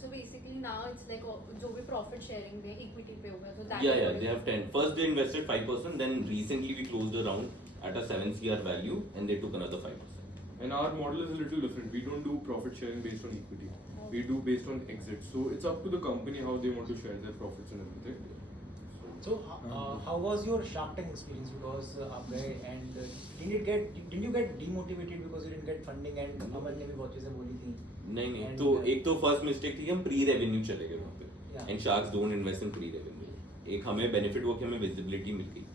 So basically now it's like जो भी profit sharing में equity पे होगा. So that Yeah, they have 10. First they invested 5%, then recently we closed a round at a 7 CR value, and they took another 5%. And our model is a little different. We don't do profit sharing based on equity. We do based on exit. So it's up to the company how they want to share their profits and everything. So how was your Shark Tank experience? Because आप गए and didn't you get demotivated because you didn't get funding, and अमन ने भी बहुत चीजें बोली थी. नहीं And, तो एक तो फर्स्ट मिस्टेक थी कि हम प्री रेवेन्यू चले गए वहाँ पे. Yeah. And sharks don't invest in pre revenue. एक हमें बेनिफिट हुआ कि हमें विजिबिलिटी मिल गई.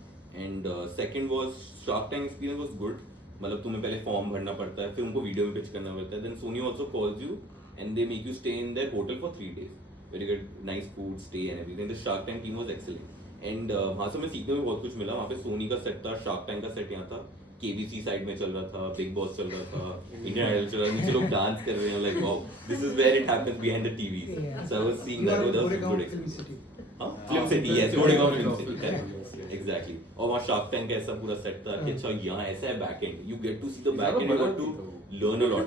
And second was shark tank experience was good. मतलब तुम्हें पहले फॉर्म भरना पड़ता है, फिर उनको वीडियो में पिच करना पड़ता है. Then Sony also calls you and they make you stay in their hotel for 3 days where you get nice food, stay and everything. The Shark Tank team was excellent. And वहाँ से हमें सीखने में बहुत कुछ मिला. वहाँ पे सोनी का सेट था, शार्क टैंक का सेट यहाँ था, केबीसी साइड में चल रहा था, बिग बॉस चल रहा था, इंडियन आइडल चल रहा था. नीचे लोग डांस कर रहे हैं. Like wow, this is where it happens behind the TVs. Yeah. So I was seeing You that are was Goregaon good Film experience. City. हाँ, फिल्म सिटी है, Goregaon film city. Yes. Exactly. और वहाँ shark tank का ऐसा पूरा set था कि अच्छा यहाँ ऐसा है back end. You get to see the back end, you get to learn a lot.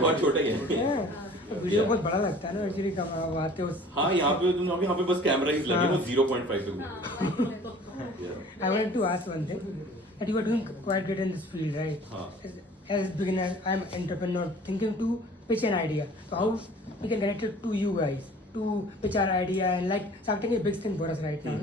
बहुत छोटा ही है. वीडियो बहुत बड़ा लगता है ना एक्चुअली, कब आते हो. हाँ, यहाँ पे यहाँ पे बस कैमरा ही लगे, वो 0.5 पे हाँ, घूमते. I wanted to ask one thing, that you are doing quite good in this field, right? हाँ. As beginner, I am entrepreneur thinking to pitch an idea. So how we can connect it to you guys to pitch our idea, and like Shark Tank is a big thing for us right now.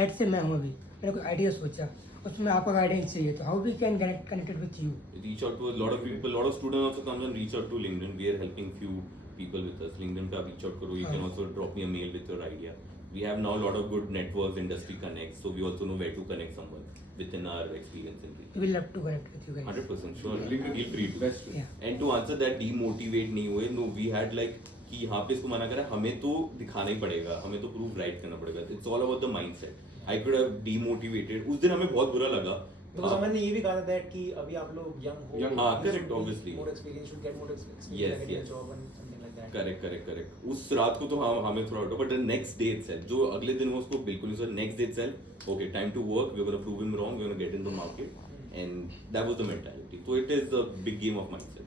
Let's say मैं हूँ अभी, मैंने कोई idea सोचा, उसमें आपका guidance चाहिए, तो how we can connect it with you? Reach out to a lot of people. A lot of students also comes and reach out to LinkedIn. We are helping few people with us. LinkedIn पे आप reach out करो. You can also drop me a mail with your idea. We have now a lot of good networks, industry connects, so we also know where to connect someone within our experience in We will have to connect with you guys. 100% sure. Link Feel free to. best. Yeah. And to answer that, demotivate नहीं हुए. No, we had like कि यहाँ पे इसको मना करा, हमें तो दिखाना ही पड़ेगा, हमें तो prove right करना पड़ेगा. It's all about the mindset. I could have demotivated. उस दिन हमें बहुत बुरा लगा. Because अमन ने ये भी कहा था that कि अभी आप लोग young हो, Young, हाँ, you correct, should be obviously. more experience, should get more experience, Yes, like getting yes. a job and something like that. Correct उस रात को तो हमें थोड़ा उठा, but the next day itself, जो अगले दिन हुआ उसको बिल्कुल नहीं. So next day itself, okay, time to work, we are gonna prove him wrong, we are gonna get in the market, and that was the mentality. So it is a big game of mindset.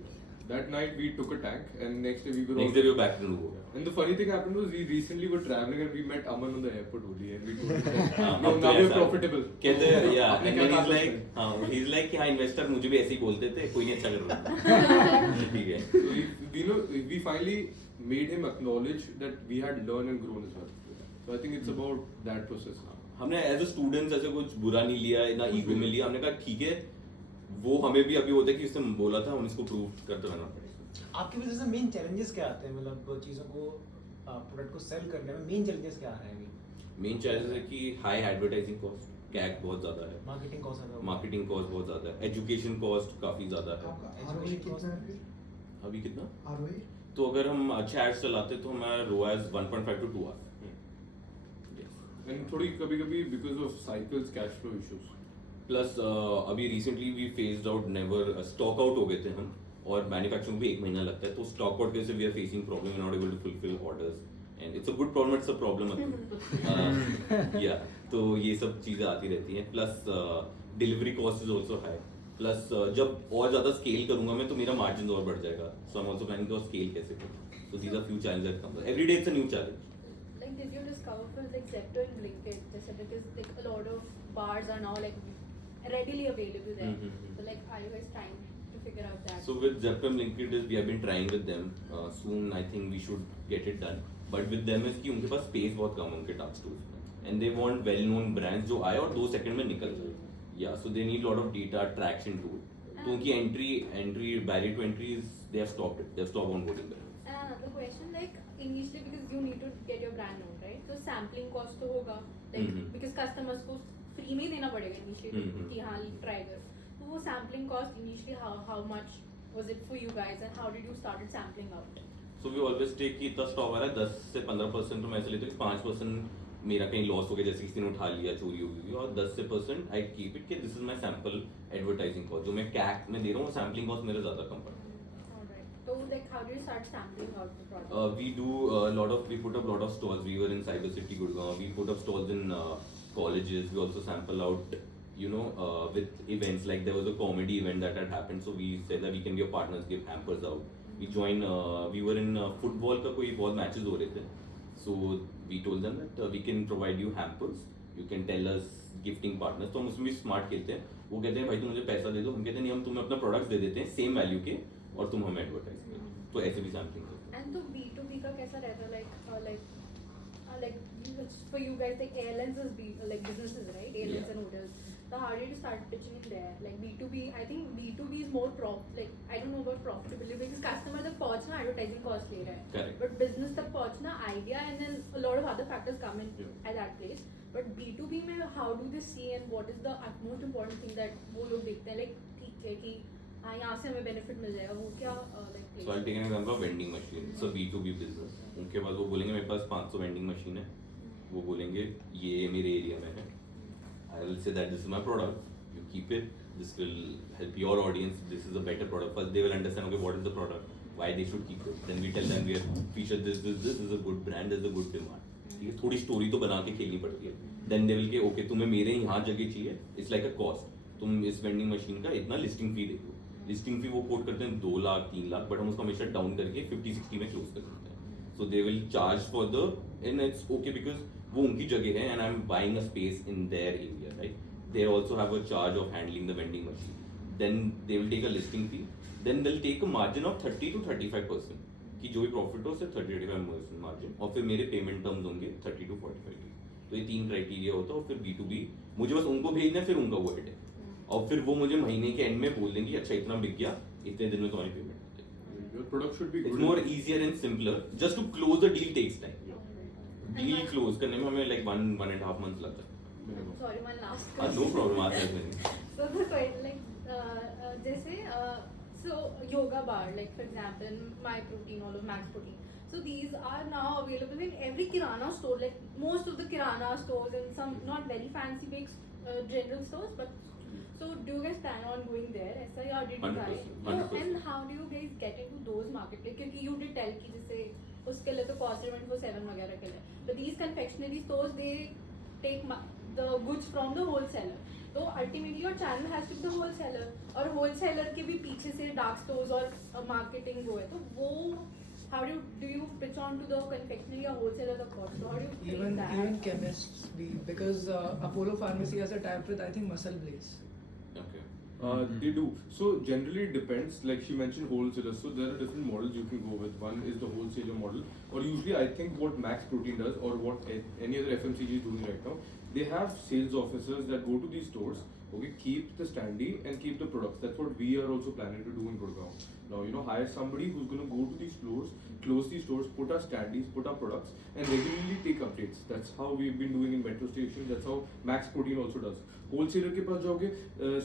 That night we took a tank, and next day we were. Next day we were back to no. And the funny thing happened was we recently were traveling and we met Aman on the airport only, and we told him that हाँ, no, अब तो now we're ऐसा- profitable. कहते हैं या आपने and क्या then कहा इज था लाइक, उसमें? हां ही इज लाइक कि हां इन्वेस्टर मुझे भी ऐसे ही बोलते थे, कोई नहीं अच्छा कर रहा. ठीक है. So we finally made him acknowledge that we had learned and grown as well. So I think it's about that process now. हमने एज अ स्टूडेंट्स ऐसे कुछ बुरा नहीं लिया, ना ईगो में लिया. हमने कहा ठीक है, वो हमें भी अभी होता है कि उसने बोला था, हम इसको प्रूव करते रहना पड़ेगा. आपके बिजनेस में मेन चैलेंजेस क्या आते हैं, मतलब चीज़ों को प्रोडक्ट को सेल करने में मेन चैलेंजेस क्या आ रहे हैं अभी? मेन चैलेंज है कि हाई एडवर्टाइजिंग कॉस्ट, कैक बहुत ज्यादा है, मार्केटिंग कॉस्ट आता है, मार्केटिंग कॉस्ट बहुत ज्यादा है, एजुकेशन कॉस्ट काफी ज्यादा है. एजुकेशन कॉस्ट अभी कितना? तो अगर हम अच्छे एड्स चलाते तो हमारा ROAS 1.5 to 2 आर. And थोड़ी कभी-कभी because of cycles, cash flow issues. Plus अभी recently we faced out, never stock out हो गए थे हम, और मैन्युफैक्चरिंग भी 1 महीना लगता है, तो स्टॉक आउट कैसे we are facing problem, not able to fulfil orders, and it's a good problem, it's a problem. या तो ये सब चीजें आती रहती हैं. Plus delivery cost is also high. Plus जब और ज्यादा स्केल करूंगा मैं तो मेरा मार्जिन और बढ़ जाएगा. So I am also planning to scale कैसे करूं. So these are few challenges that come. Every day it's a new challenge. Like did you discover for like Zepto and Blinkit, they said because like a lot of bars are now like readily available there. So like are you guys trying to figure out that? So with Zepto and Blinkit is we have been trying with them. Soon I think we should get it done. But with them is कि उनके पास space बहुत कम है उनके dark stores में, and they want well-known brands जो आए और 2 second में निकल जाए. Yeah, so they need a lot of data traction to it. तो उनकी entry barrier to entry is they have stopped it. They have stopped onboarding brands. And another question, like initially because you need to get your brand known, right? So sampling cost तो होगा, like because customers को free में ही देना पड़ेगा initially कि हाँ try कर. तो वो sampling cost initially how much was it for you guys and how did you started sampling out? So we always take कि इतना स्टॉक आ रहा है 10 से 15% तो मैं ऐसे लेता हूँ कि 5% मेरा कहीं लॉस हो गया, जैसे किसी ने उठा लिया, चोरी हो गई, और 10 से % आई कीप इट कि this is my sample advertising cost. जो मैं कैक में दे रहा हूँ सैम्पलिंग कॉस्ट मेरा ज्यादा कम पड़ता है. Alright. So like how did you start sampling out the product? We do we put up a lot of stalls. We were in Cyber City, Gurgaon. We put up stalls in colleges. We also sample out, with events. Like there was a comedy event that had happened, so we said that we can be your partners, give hampers out. We join. We were in football का कोई बहुत matches हो रहे थे. So we told them that we can provide you hampers. You can tell us gifting partners. तो हम उसमें भी smart खेलते हैं. वो कहते हैं भाई तुम मुझे पैसा दे दो, हम कहते हैं नहीं हम तुम्हें अपना प्रोडक्ट्स दे देते हैं सेम वैल्यू के, और तुम हमें एडवर्टाइज करो. तो ऐसे भी सैम्पलिंग करते हैं. And तो B2B का कैसा रहता है, like for you guys like airlines is like businesses, right? Airlines Yeah. and hotels. So how did you start pitching in there? Like B2B, I think B2B is more like I don't know about profitability because customer तक पहुंचना advertising cost ले रहा है. Correct. But business तक पहुंचना idea and then a lot of other factors come in at that place. But B2B में how do they see and what is the most important thing that वो लोग देखते हैं, like ठीक है कि हाँ यहाँ से हमें benefit मिल जाएगा, वो क्या like So I'll take an example of vending machine. It's a B2B business. उनके पास वो बोलेंगे मेरे पास 500 vending machine है, वो बोलेंगे ये मेरे एरिया में है. I'll say that this is my product. You keep it. This will help your audience. This is a better product. First they will understand okay what is the product, why they should keep it. Then we tell them we have featured this is a good brand, there's a good demand. ठीक है, थोड़ी story तो बना के खेलनी पड़ती है. Then they will के okay तुम्हें मेरे यहाँ जगह चाहिए. It's like a cost. तुम इस वेंडिंग मशीन का इतना लिस्टिंग फी दे दो. लिस्टिंग फी वो कोट करते हैं 2 लाख 3 लाख, बट हम उसको हमेशा डाउन करके 50-60 में क्लोज कर देते हैं. So they will charge for the end it's okay because वो उनकी जगह है and I am buying a space in their area, right. They also have a charge of handling the vending machine. Then they will take a listing fee. Then they'll take a margin of 30 to 35%. कि जो भी profit हो उससे 30-35% margin, और फिर मेरे payment terms होंगे 30 to 45. तो ये 3 क्राइटेरिया होता है. और फिर B2B मुझे बस उनको भेजना है, फिर उनका वर्ड है, और फिर वो मुझे महीने के एंड में बोल देंगे अच्छा इतना बिक गया, इतने दिन में तुम्हारी payment. Your product should be It's good. more easier and simpler. Just to close the deal takes time. Deal close करने में हमें like 1.5 months लगता है. minimum. Sorry, one last No question. problem, ask us anything. So the question, like, जैसे so yoga bar, like for example, My Protein, all of Max Protein. So these are now available in every kirana store, like most of the kirana stores and some not very fancy big general stores, but so do you guys plan on going there? ऐसा या did you try? 100%, No, 100%. and how do you guys get into those marketplace? क्योंकि you did tell कि जैसे उसके लिए तो cost 24/7 वगैरह के लिए, but these confectionery stores they take the goods from the wholesaler. तो ultimately your channel has to be the wholesaler और wholesaler के भी पीछे से dark stores और marketing वो है, तो वो how do you pitch on to the confectionery or wholesaler the cost? So how do you Even take that? even chemists, because Apollo Pharmacy has a tie-up with, I think, Muscle Blaze. Okay. They do. So generally it depends. Like she mentioned wholesalers. So there are different models you can go with. One is the wholesaler model, or usually I think what Max Protein does, or what any other FMCG is doing right now, they have sales officers that go to these stores. Okay, keep the standee and keep the products. That's what we are also planning to do in Gurgaon. Now, hire somebody who's going to go to these stores, close these stores, put our standees, put our products, and regularly take updates. That's how we've been doing in metro stations. That's how Max Protein also does. Wholesaler के पास जाओगे,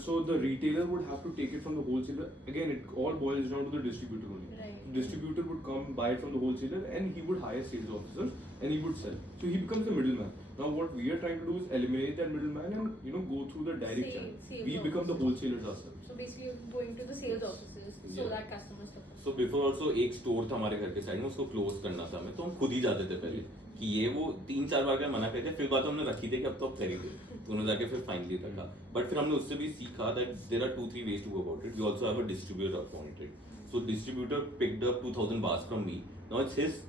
so the retailer would have to take it from the wholesaler. Again, it all boils down to the distributor only. Right. Distributor would come buy it from the wholesaler, and he would hire sales officers, and he would sell. So he becomes the middleman. Now, what we are trying to do is eliminate that middleman and go through the direct channel. Sales We become the officers. wholesalers ourselves. So basically you're going to the sales offices so Yeah. that customers can. So before also एक store था हमारे घर के side में, उसको close करना था हमें, तो हम खुद ही जाते थे पहले कि ये वो 3-4 बार का मना करते, फिर बात हमने रखी थी कि अब तो आप खरीदे, तो उन्होंने जाके फिर फाइनली रखा. बट फिर हमने उससे भी सीखा that there are 2-3 ways to go about it. We also have a distributor appointed. So distributor picked up 2000 bars from me. Now it's his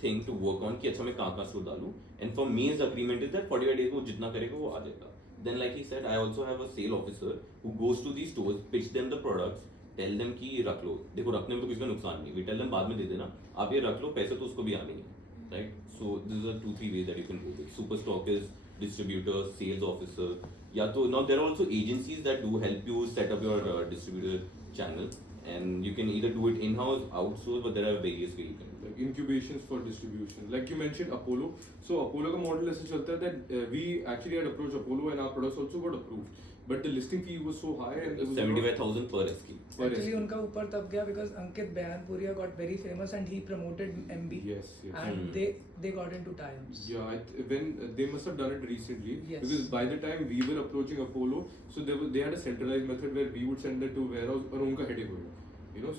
thing to work on कि अच्छा मैं कहाँ स्टोर डालूं, and for me his agreement is that 45 days वो जितना करेगा वो आ जाएगा. Then like he said, I also have a sale officer who goes to these stores, pitch them the products, tell them कि रख लो, देखो रखने में तो किसी का नुकसान नहीं, we tell them बाद में दे देना, आप ये रख लो, पैसे तो उसको भी आने हैं, right? So these are 2-3 ways that you can do it. Super stockist, distributor, sales officer, या तो now there are also agencies that do help you set up your distributor channel, and you can either do it in-house, outsource, but there are various ways you can do it. Like incubations for distribution. Like you mentioned Apollo. So Apollo का model ऐसे चलता है that we actually had approached Apollo and our products also got approved. But the listing fee was so high and there was 75,000 per SKU. Per Actually, SKU. उनका ऊपर तब गया because Ankit Bayanpuria got very famous and he promoted MB. Yes, yes. And they got into tie-ups. Yeah, when they must have done it recently, Yes. because by the time we were approaching Apollo, so they had a centralized method where we would send it to warehouse और उनका headache होगा.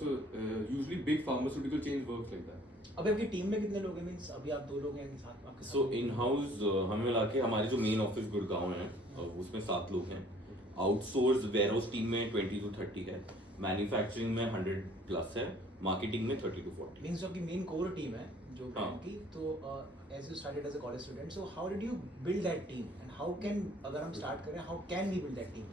So usually big pharmaceutical chains works like that. अभी आपकी team में कितने लोग हैं? Means अभी आप 2 लोग हैं साथ में आपके So साथ? in house हमें मिला के हमारी जो मेन ऑफिस गुड़गांव है उसमें 7 लोग हैं. आउटसोर्स वेयरहाउस टीम में 20 to 30 है, मैन्युफैक्चरिंग में 100 प्लस है, मार्केटिंग में 30 to 40. मींस आपकी मेन कोर टीम है जो हाँ. ब्रांड की. तो as you started as a college student, so how did you build that team and how can, अगर हम स्टार्ट करें, how can we build that team?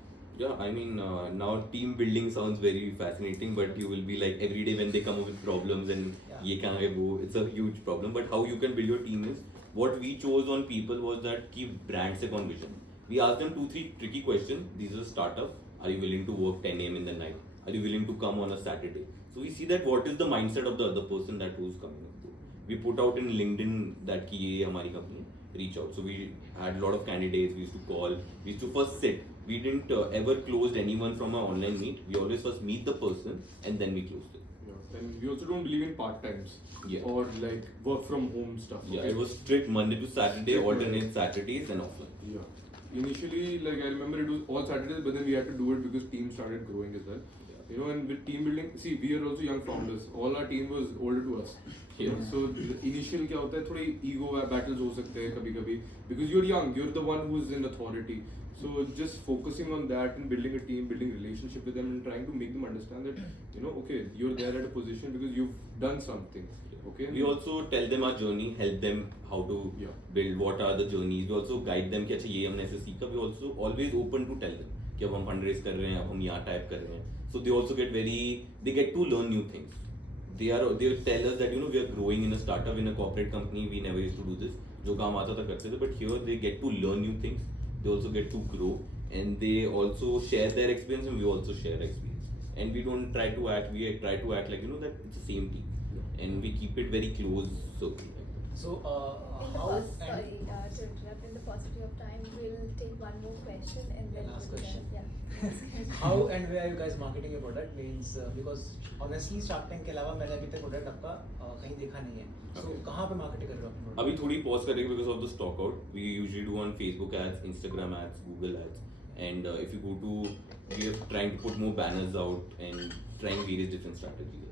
Yeah, I mean now team building sounds very fascinating, but you will be like every day when they come up with problems and Yeah. ये कहाँ है वो, it's a huge problem. But how you can build your team is what we chose on people was that कि brand से कौन vision. We asked them 2-3 tricky questions. These are startup. Are you willing to work 10 a.m. in the night? Are you willing to come on a Saturday? So we see that what is the mindset of the other person that who's coming up. We put out in LinkedIn that कि ये हमारी company, reach out. So we had a lot of candidates. We used to call. We used to first sit. We didn't ever closed anyone from our online meet. We always first meet the person and then we closed it. Yeah. And we also don't believe in part times. Yeah. Or like work from home stuff. Yeah, okay? it was strict Monday to Saturday, Strict alternate Monday. Saturdays and offline. Yeah. Initially, like I remember it was all Saturdays, but then we had to do it because team started growing as well. And with team building, see, we are also young founders. All our team was older to us. So the initial क्या होता है, थोड़ी ego battles हो सकते हैं कभी-कभी because you're young, you're the one who's in authority. So just focusing on that and building a team, building relationship with them, and trying to make them understand that okay, you're there at a position because you've done something. Okay. We also tell them our journey, help them how to Yeah. build, what are the journeys. We also guide them कि अच्छा ये हमने ऐसे सीखा. We also always open to tell them कि अब हम fundraise कर रहे हैं, अब हम यहाँ type कर रहे हैं. So they also get they get to learn new things. They tell us that we are growing in a startup, in a corporate company. We never used to do this. जो काम आता था करते थे, but here they get to learn new things. They also get to grow, and they also share their experience, and we also share our experience. And we don't try to act. We try to act like that it's the same team, and we keep it very close circle. So In the how pos- and sorry, to interrupt. In the paucity of time, we'll take one more question and then last we'll be question. done. Yeah. how and where are you guys marketing your product? Means because honestly Shark Tank के अलावा मैंने अभी तक product आपका कहीं देखा नहीं है. So Okay. कहाँ पे मार्केटिंग कर रहे हो अपने product? अभी थोड़ी pause करेंगे because of the stock out. We usually do on Facebook ads, Instagram ads, Google ads, and if you go to, we are trying to put more banners out and trying various different strategies.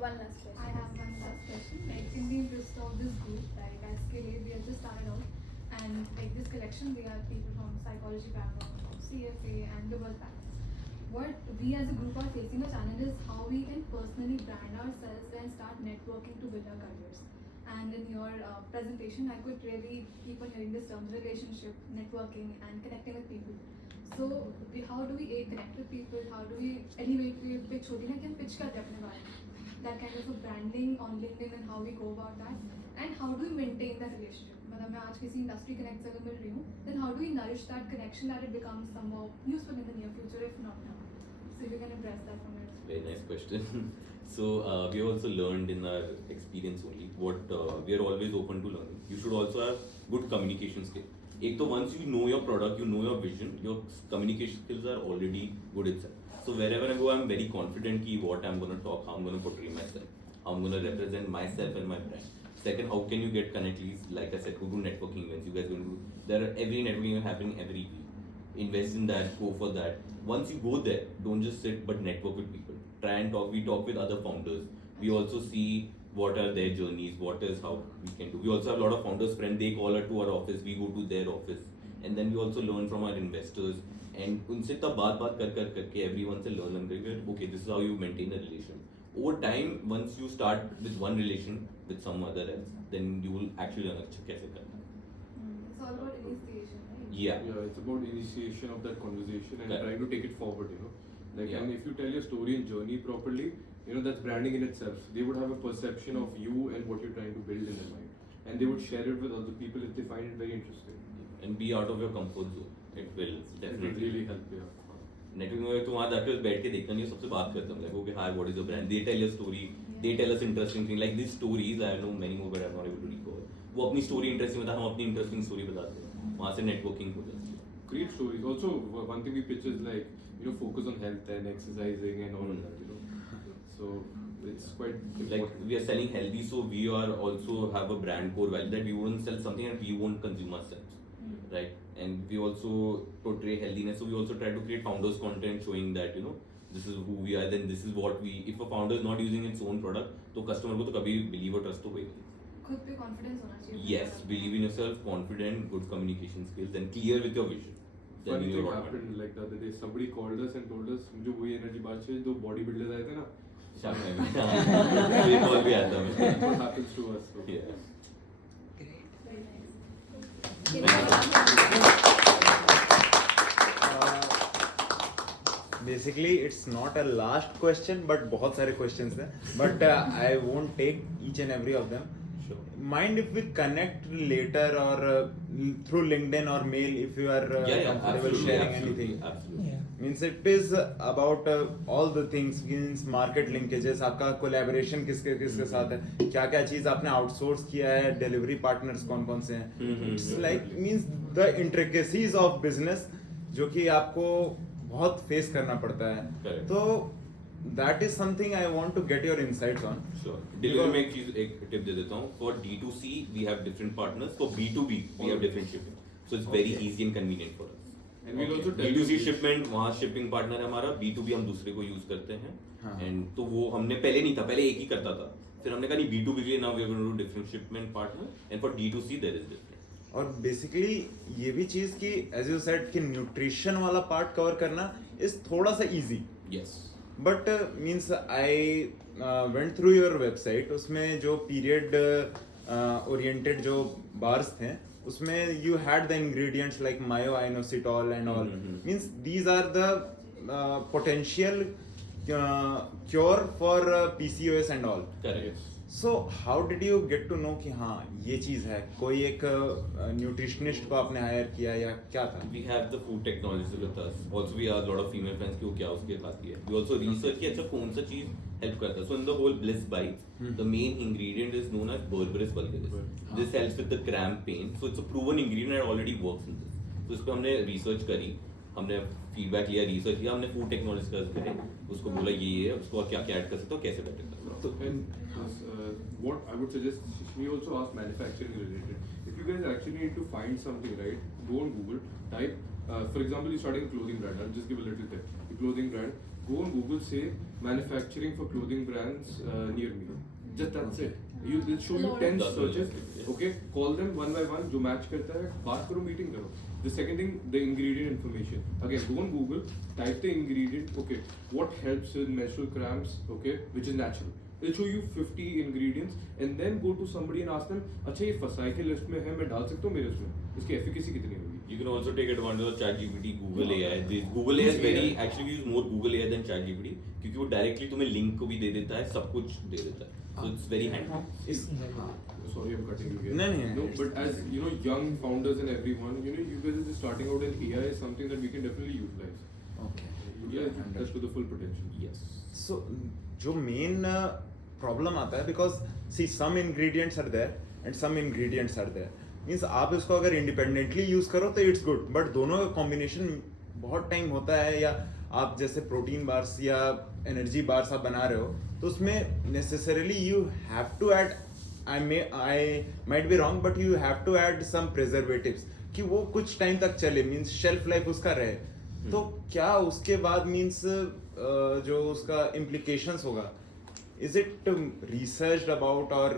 One last question. I have one last question. Like in the interest of this group, like as Kile, we have just started out, and like this collection, we have people from psychology background, from CFA, and the world practice. What we as a group are facing a challenge is how we can personally brand ourselves and start networking to build our careers. And in your presentation, I could really keep on hearing this term relationship, networking, and connecting with people. So how do we connect with people? How do we elevate the pitch होती है ना कि हम pitch करते हैं अपने बारे में. That kind of a branding on LinkedIn and how we go about that, and how do we maintain that relationship. मतलब मैं आज किसी industry connect से अगर मिल रही हूँ, then how do we nourish that connection that it becomes somehow useful in the near future, if not now. So if you can address that from your experience. Very nice question. So we also learned in our experience only what we are always open to learning. You should also have good communication skills. एक तो once you know your product, you know your vision, your communication skills are already good itself. So wherever I go, I'm very confident ki what I'm gonna talk, how I'm gonna portray myself, how I'm gonna represent myself and my brand. Second, how can you get connections? Like I said, go to networking events. You guys going to do? There are every networking event happening every week. Invest in that, go for that. Once you go there, don't just sit but network with people. Try and talk. We talk with other founders. We also see what are their journeys, what is how we can do. We also have a lot of founders friends. They call us to our office. We go to their office, and then we also learn from our investors. And उनसे तब बात करके everyone से learn करके okay, this is how you maintain a relation. Over time, once you start with one relation with some other else, then you will actually learn अच्छा कैसे करना. It's all about initiation, right? Yeah. Yeah, it's about initiation of that conversation and Correct. trying to take it forward, you know. Like, Yeah. and if you tell your story and journey properly, you know, that's branding in itself. They would have a perception of you and what you're trying to build in their mind. And they would share it with other people if they find it very interesting. And be out of your comfort zone. It will It would definitely really help, yeah. Networking में तो वहाँ जाके बैठ के देखना नहीं है, सबसे बात करते हैं like okay hi what is your brand they tell your story they tell us interesting thing like this stories I know many more but I am not able to recall वो अपनी स्टोरी इंटरेस्टिंग बताते हैं हम अपनी interesting story बताते हैं वहाँ से नेटवर्किंग हो जाती है. Great stories. Also, one thing we pitch is like, you know, focus on health and exercising and all of that, you know. So it's quite important. Like we are selling healthy, so we are also have a brand core value that we won't sell something and we won't consume ourselves, right? And we also portray healthiness, so we also try to create founders content showing that you know this is who we are, then this is what we. If a founder is not using its own product, तो customer को तो कभी believe और trust तो होगा नहीं. खुद पे confidence होना चाहिए. Yes, believe in yourself, confident, good communication skills, and clear with your vision. Then Funny you're thing on happened like the other day. Somebody called us and told us, मुझे वही energy bar चाहिए जो body builders आए थे ना. Shark Tank. So ये call भी आता है. That's what happens to us. So. Yeah. Very nice. Basically, it's not a last question, but बहुत सारे questions हैं. But I won't take each and every of them. Sure. Mind if we connect later or through LinkedIn or mail if you are Yeah, comfortable absolutely, sharing absolutely, anything. absolutely. Means it is about all the things, means market linkages, आपका collaboration किसके साथ है, क्या क्या चीज आपने outsource किया है, delivery partners कौन कौन से हैं. It's like means the intricacies of business जो कि आपको बहुत face करना पड़ता है. Correct. तो that is something I want to get your insights on. Sure. Delivery में एक चीज एक tip दे देता हूँ. For D2C we have different partners. For B2B we have different shipping. So it's very easy and convenient for us. And we'll also tell B2C you- shipment वहाँ shipping partner है हमारा. B2B हम दूसरे को use करते हैं. हाँ. And तो वो हमने पहले नहीं था. पहले एक ही करता था. फिर हमने कहा नहीं B2B के लिए now we are going to do different shipment partner. And for D2C there is different. और बेसिकली ये भी चीज कि एज यू सेड कि न्यूट्रिशन वाला पार्ट कवर करना इज थोड़ा सा easy. Yes. But means I went through your website, उसमें जो पीरियड ओरिएंटेड जो बार्स थे उसमें you had the ingredients like myo inositol and all. Means these are the potential cure for PCOS and all. Correct. So how did you get to know कि हाँ ये चीज है? कोई एक न्यूट्रिशनिस्ट को आपने हायर किया या क्या था? We have the food technologists with us. Also, we have a lot of female friends कि वो क्या उसके खाती है. We also research कि अच्छा कौन सा चीज help करता है. So in the whole Bliss Bites, the main ingredient is known as Berberis vulgaris. This helps with the cramp pain. So it's a proven ingredient and already works in this. So इस पे हमने research करी, हमने feedback लिया, research किया, हमने food technologist का करे, उसको बोला ये है, उसको क्या क्या add कर सकते हो, कैसे better कर सकते हो. So, and what I would suggest, we also ask manufacturing related. If you guys actually need to find something, right, go on Google, type, for example, you're starting a clothing brand. I'll just give a little tip. Your clothing brand, go on Google, say manufacturing for clothing brands near me. Just that's it. They'll show you 10 That's searches. all. Okay, call them one by one. जो match करता है, बात करो, meeting करो. The second thing, the ingredient information. Again, go on Google, type the ingredient. Okay, what helps with menstrual cramps? Okay, which is natural. They'll show you 50 ingredients and then go to somebody and ask them, अच्छा ये फसाई के list में है, मैं डाल सकता हूँ मेरे उसमें? इसकी efficacy कितनी होगी? You can also take advantage of ChatGPT, Google AI. Google AI is very actually we use more Google AI than ChatGPT क्योंकि वो directly तुम्हें link को भी दे देता है, सब कुछ दे देता है. So it's very handy. Sorry, I'm cutting you again. No, No, but as you know, young founders and everyone, you know, you guys are just starting out, and AI is something that we can definitely utilize. Okay. Yeah, that's to the full potential. Yes. So जो main problem आता है because see some ingredients are there and some ingredients are there. Means आप इसको अगर independently use करो तो it's good, but दोनों का combination बहुत time होता है या आप जैसे प्रोटीन बार्स या एनर्जी बार्स आप बना रहे हो तो उसमें necessarily you have to add I might be wrong but you have to add some preservatives कि वो कुछ टाइम तक चले मींस शेल्फ लाइफ उसका रहे तो क्या उसके बाद मींस जो उसका implications होगा is it researched about or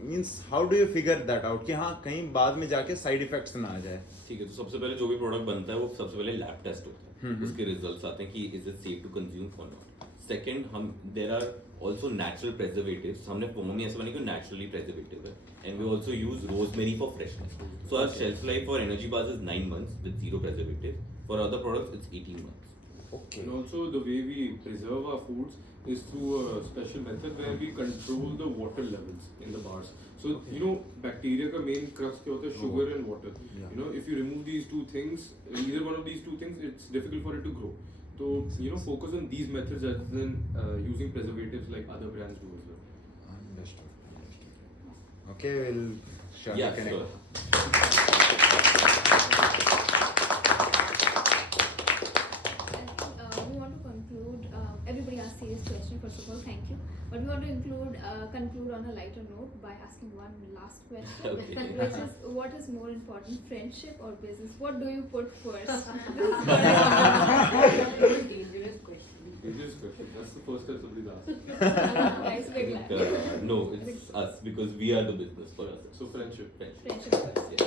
means how do you figure that out कि हाँ कहीं बाद में जाके side effects ना आ जाए. ठीक है तो सबसे पहले जो भी प्रोडक्ट बनता है वो सबसे पहले लैब टेस्ट होता है उसके रिजल्ट्स आते हैं कि is it safe to consume for not. Second हम there are also natural preservatives हमने फॉर्म ऐसा बना कि नेचुरली प्रिजर्वेटिव है and we also use rosemary for freshness. So our shelf life for energy bars is 9 months with zero preservative. For other products it's 18 months. Okay. And also the way we preserve our foods is through a special method where we control the water levels in the bars. So you know bacteria का main crux क्या होता है sugar and water. Yeah. You know if you remove these two things, either one of these two things, it's difficult for it to grow. So you know focus on these methods rather than using preservatives like other brands do as well. Understood. Okay, we'll surely Yeah, connect. We want to conclude. Everybody asks serious question. First of all, thank you. But we want to conclude on a lighter note by asking one last question, Okay. which is, what is more important, friendship or business? What do you put first? This is what I Dangerous question. Dangerous question. That's the first time somebody's asked. want. Nice, big laugh. No, it's us because we are the business for us. So friendship. Friendship first. Yeah.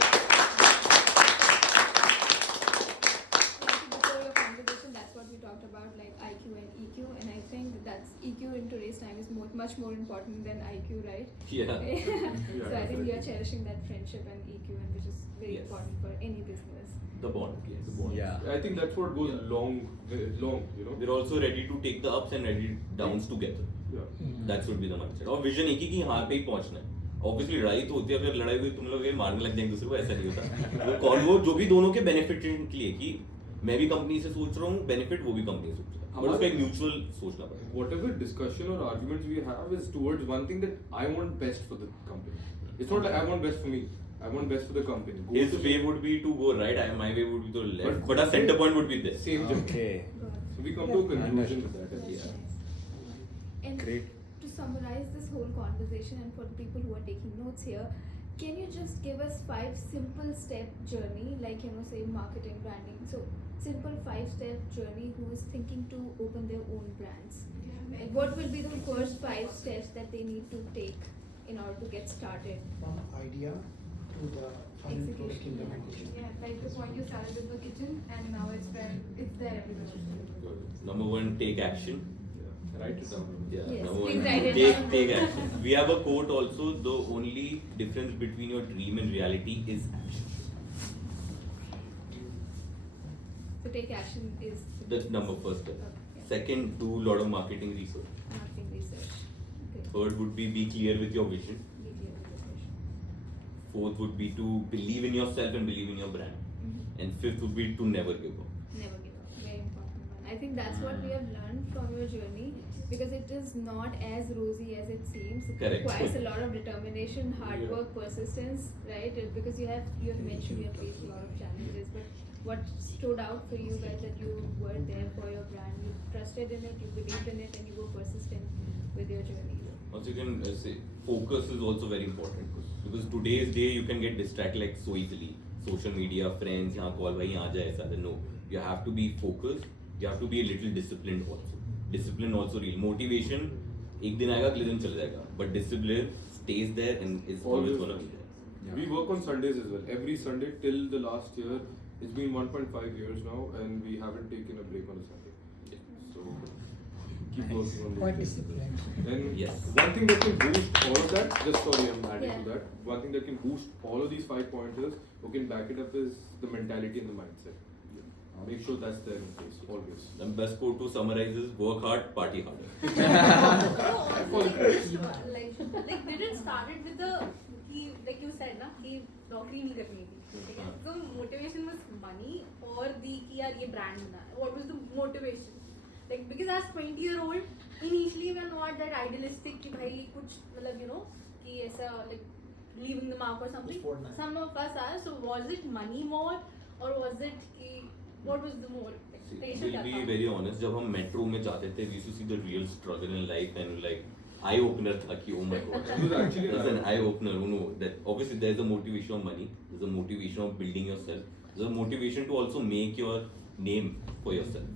Before your conversation, that's what we talked about, like IQ and EQ, and I think that's EQ in today's time is much more important than IQ, right? Yeah. So I think we definitely. are cherishing that friendship and EQ, and which is very Yes. important for any business. The bond. Yes. The bond. Yeah. I think that's what goes Yeah. long, you know. We're also ready to take the ups and ready downs together. Yeah. That should be the mindset. और vision एक ही कि यहाँ पे ही पहुंचना है. Obviously लड़ाई तो होती है अगर लड़ाई हुई तुम लोग ये मारने लग जाएंगे दूसरे को ऐसा नहीं होता. वो जो भी दोनों के बेनिफिट के लिए कि मैं भी कंपनी से सोच रहा हूँ बेनिफिट वो भी कंपनी से सोच रहा है. और उसका एक म्यूचुअल सोचना पड़ेगा. Whatever discussion or arguments we have is towards one thing that I want best for the company. It's not like I want best for me. I want best for the company. Go His to way would be to go right, my way would be to left, but our same- center point would be this. Same journey. Okay. So we come to a conclusion with that. That's Yeah. nice. And Great. to summarize this whole conversation, and for the people who are taking notes here, can you just give us 5 simple step journey, like say marketing, branding? So simple 5-step journey who is thinking to open their own brands. And what will be the first 5 steps that they need to take in order to get started? From idea to the final product implementation. Yeah, like the point you started with the kitchen and now it's there everywhere. Number 1, take action. Write it down. Yeah. Yes, Number please 1, write it down. take action. We have a quote also. The only difference between your dream and reality is action. So take action is That's number first step. Okay. Second, do a lot of marketing research. Marketing research. Okay. Third would be clear with your vision. Be clear with your vision. Fourth would be to believe in yourself and believe in your brand. Mhm. And fifth would be to never give up. Never give up. Very important one. I think that's what we have learned from your journey, because it is not as rosy as it seems. It Correct. requires a lot of determination, hard Yeah. work, persistence, right? Because you have mentioned you have faced a lot of challenges, but what stood out for you guys that you were there for your brand, you trusted in it, you believed in it, and you were persistent with your journey. Also, you can say focus is also very important, because today's day you can get distracted like so easily. Social media, friends, यहाँ call भाई यहाँ जा ऐसा. No, you have to be focused. You have to be a little disciplined also. Discipline also real. Motivation एक दिन आएगा अगले दिन चला जाएगा. But discipline stays there and is always gonna be there. We work on Sundays as well. Every Sunday till the last year. It's been 1.5 years now, and we haven't taken a break on a Sunday. So keep working on Quite those. disciplined. And Yes. one thing that can boost all of that, just sorry, I'm adding Yeah. to that. One thing that can boost all of these 5 pointers, who can back it up, is the mentality and the mindset. Make sure that's there in place always. The best quote to summarize is work hard, party harder. like did it started with the he like you said ना कि नौकरी नहीं करनी थी ठीक है so motivation was money or the कि यार ये brand बना है what was the motivation like because as 20-year-old initially we are not that idealistic कि भाई कुछ मतलब you know कि ऐसा like leaving the mark or something कुछ फोड़ना है। some of us are so was it money more or was it कि what was the more like, tension We'll क्या be था? very honest. जब हम मेट्रो में जाते थे, we used to see the real struggle in life and like eye opener था कि oh my god. It was actually That's an eye opener. You know that obviously there's a motivation of money. There's a motivation of building yourself. There's a motivation to also make your name for yourself.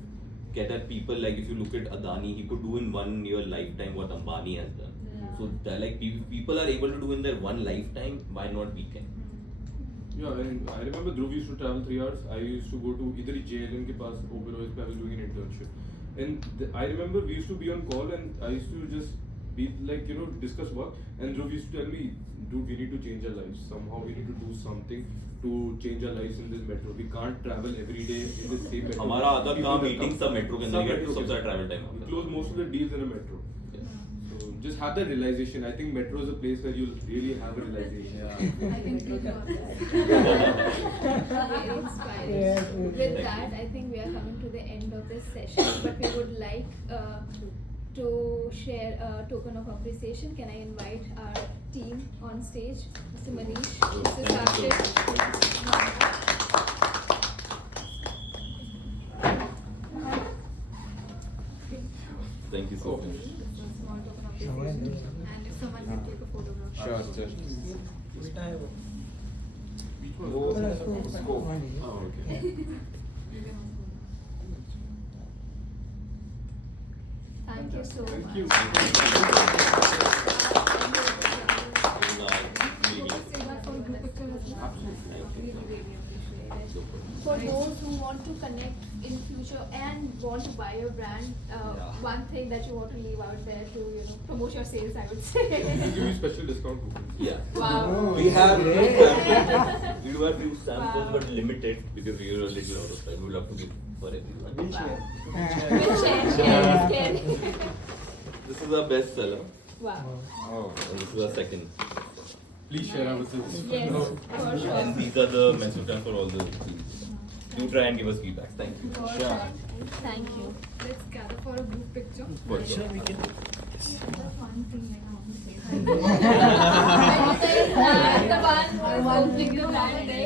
Get that people like if you look at Adani, he could do in 1 year lifetime what Ambani has done. Yeah. So that like people are able to do in their one lifetime. Why not we can? Yeah, and I remember Dhruv used to travel 3 hours. I used to go to either JLM के पास Oberoi पे I was doing an internship, and I remember we used to be on call and I used to just be like discuss work, and Dhruv used to tell me, dude, we need to change our lives somehow. We need to do something to change our lives in this metro. We can't travel every day in the same metro. हमारा आधा People काम that meeting come- सब metro के अंदर सब ही करते, metro सबसे के अंदर. travel time We होता है. close most of the deals in a metro. So just have that realization. I think metro is a place where you'll really have a realization. I can feel your Very inspiring. With that, I think we are coming to the end of this session, but we would like to share a token of appreciation. Can I invite our team on stage? Mr. Manish, Mr. Thank you so Sakshit. Thank you so much. Small token of appreciation. And if someone can take a photograph. Sure, sure. बेटा है वो वो उसको Oh, okay. Thank you so Thank much. you. Really, really appreciate it. For those who want to connect in future and want to buy your brand, one thing that you want to leave out there to promote your sales, I would We'll say. give you special discount coupons. Yeah. Wow. We have few samples. We do have few samples, Wow. but limited because we are a little out of time. We will have to give for everyone. We'll share. We'll share. This is our best seller, Wow. Oh. and this is our second. Please share our service. Yes, for And sure. these are the Mesotan for all the teams. Do try and give us feedback. Thank you. For Sure. sure. Thank you. Let's gather for a group picture. For sure. One thing I want to say. The one thing you want to say.